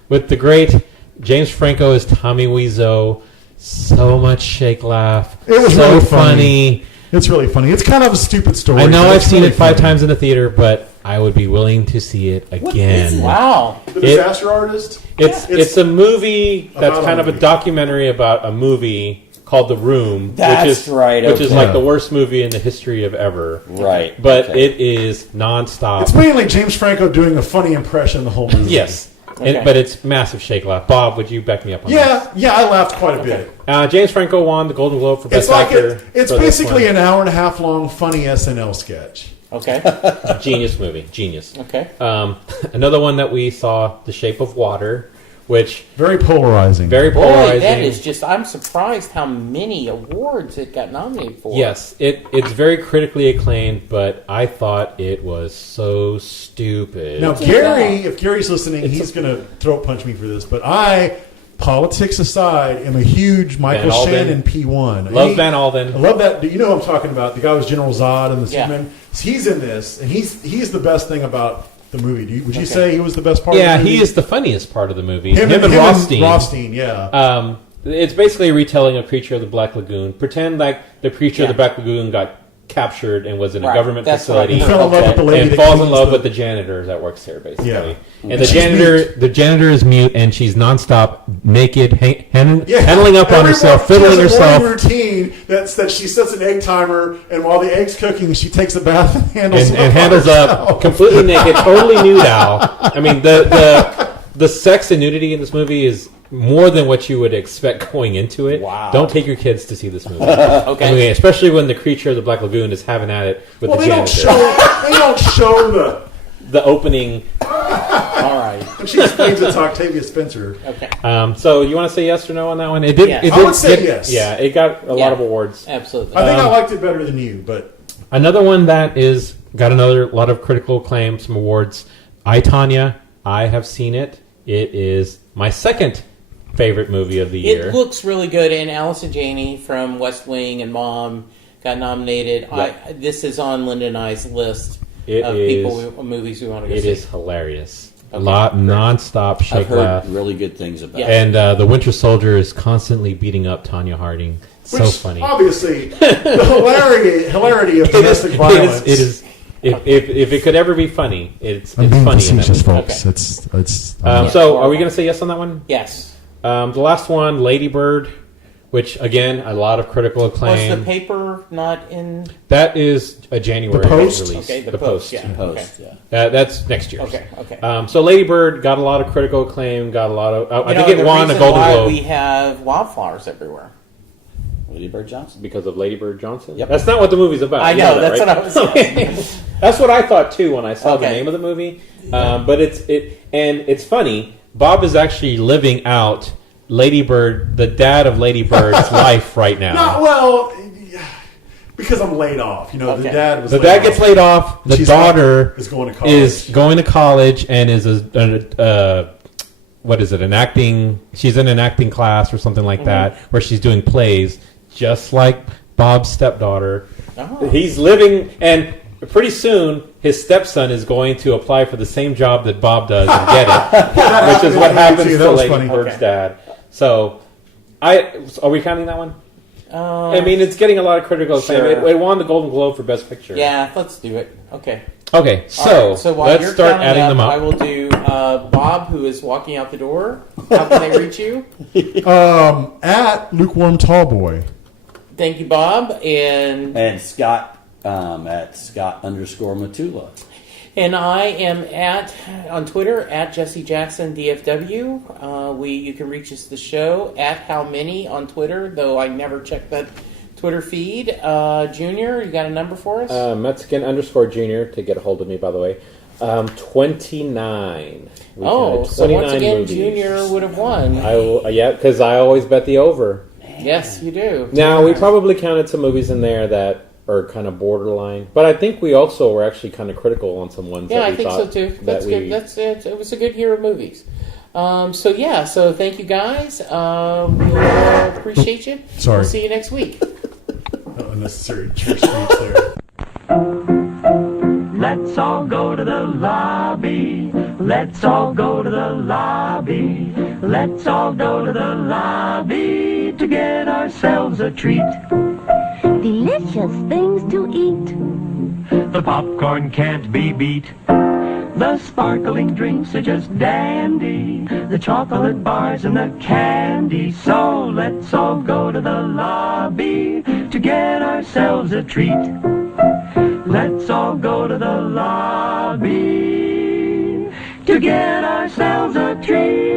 with the great James Franco as Tommy Wiseau. So much shake laugh. It was so really funny. It's really funny. It's kind of a stupid story. I know but I've it's seen really it 5 funny. times in the theater, but I would be willing to see it again. Wow. The Disaster Artist? It's a movie that's About kind a of a movie. documentary about a movie called The Room, That's right, which is okay. like the worst movie in the history of ever. Right. But okay. it is nonstop. It's mainly James Franco doing a funny impression the whole movie. Yes. But it's massive shake laugh. Bob, would you back me up on Yeah, I laughed quite a bit. that? James Franco won the Golden Globe for It's Best like Actor. it's for this basically one. an hour and a half long funny SNL sketch. Okay. Genius movie. Genius. Okay. Another one that we saw, The Shape of Water, which Very polarizing. very Boy, polarizing. that is just, I'm surprised how many awards it got nominated for. Yes, it's very critically acclaimed, but I thought it was so stupid. Now, Gary, if Gary's listening, he's going to throat punch me for this, but I, politics aside, am a huge Michael Van Alden. Shannon P1. Love Van I Alden. love that. You know who I'm talking about? The guy who was General Zod and the Yeah. Superman. He's in this, and he's the best thing about the movie. Would you say he was the best part Yeah, of the movie? he is the funniest part of the movie. Him and Rothstein. Rothstein, yeah. It's basically a retelling of Creature of the Black Lagoon. Pretend like the Creature of the Black Lagoon got captured and was in a Right, government that's what I facility heard. Fell in love with the lady and that falls in cleans love the- with the janitor that works there, basically. Yeah. And the She's janitor is mute, and she's nonstop naked, handling up on Every herself, morning fiddling she has a morning herself, routine that she sets an egg timer, and while the egg's cooking, she takes a bath and handles and handles up completely naked, totally nude Al. I mean, the sex and nudity in this movie is more than what you would expect going into it. Wow. Don't take your kids to see this movie. Okay. I mean, especially when the Creature of the Black Lagoon is having at it with Well, the they don't janitor. show The opening. All right. she explains it to Octavia Spencer. Okay. So you want to say yes or no on that one? It did. Yes. It I did would say get- yes. Yeah, it got a lot of awards. Absolutely. I think I liked it better than you, but Another one that is got another lot of critical acclaim, some awards. I, Tonya. I have seen it. It is my second favorite movie of the year. It looks really good, and Allison Janney from West Wing and Mom got nominated. Yep. This is on Linda and I's list It of is- movies we want to go It see. is hilarious. A Okay. lot nonstop I've shake heard laugh. really good things about Yeah. it. And the Winter Soldier is constantly beating up Tanya Harding. So which funny. obviously the hilarity of domestic violence. It is. If it could ever be funny, it's I'm being funny in that facetious, movie. folks. It's. So, are we going to say yes on that one? Yes. The last one, Lady Bird, which again a lot of critical Was acclaim. the paper not in? That is a January The Post? release. Okay, the Post, yeah. Post, Okay. yeah. That's next year. Okay. Okay. So Lady Bird got a lot of critical acclaim. Got a lot of. I You know, think it the won a reason Golden why Globe we have wildflowers everywhere. Lady Bird Johnson. because of Lady Bird Johnson. Yep. That's not what the movie's about. I You know, that, that's right? what I was saying. That's what I thought too when I saw the Okay. name of the movie. But it's funny. Bob is actually living out Lady Bird, the dad of Lady Bird's life right now. Not well, because I'm laid off. You know, the Okay. dad was. The laid dad off. gets laid off. The She's daughter is going to college. is going to college and is what is it? An acting. She's in an acting class or something like that, where she's doing plays, just like Bob's stepdaughter. Oh. He's living, and pretty soon his stepson is going to apply for the same job that Bob does and get it, which is what happens That to was Lady funny. Bird's Okay. dad. So, are we counting that one? I mean, it's getting a lot of critical acclaim. Sure. It won the Golden Globe for Best Picture. Yeah, let's do it. Okay. Okay, All so, right, so while let's you're start counting adding them I up. will do Bob, who is walking out the door. How can they reach you? At Lukewarm Tallboy. Thank you, Bob, and Scott at Scott_Matula. I am on Twitter at Jesse Jackson DFW. You can reach us the show at How Many on Twitter, though I never check that Twitter feed. Junior, you got a number for us? Mexican_Junior to get a hold of me, by the way. 29. We counted So once 29 again, movies. Junior would have won. Yeah, because I always bet the over. Yes, you do. Now, we probably counted some movies in there that are kind of borderline, but I think we also were actually kind of critical on some ones. Yeah, that I we think so thought too. that That's we- good. That's it. It was a good year of movies. So thank you guys. We'll appreciate you. Sorry. We'll see you next week. Unnecessary church speech there. Let's all go to the lobby. Let's all go to the lobby. Let's all go to the lobby to get ourselves a treat. Delicious things to eat. The popcorn can't be beat. The sparkling drinks are just dandy. The chocolate bars and the candy. So let's all go to the lobby to get ourselves a treat. Let's all go to the lobby to get ourselves a tree.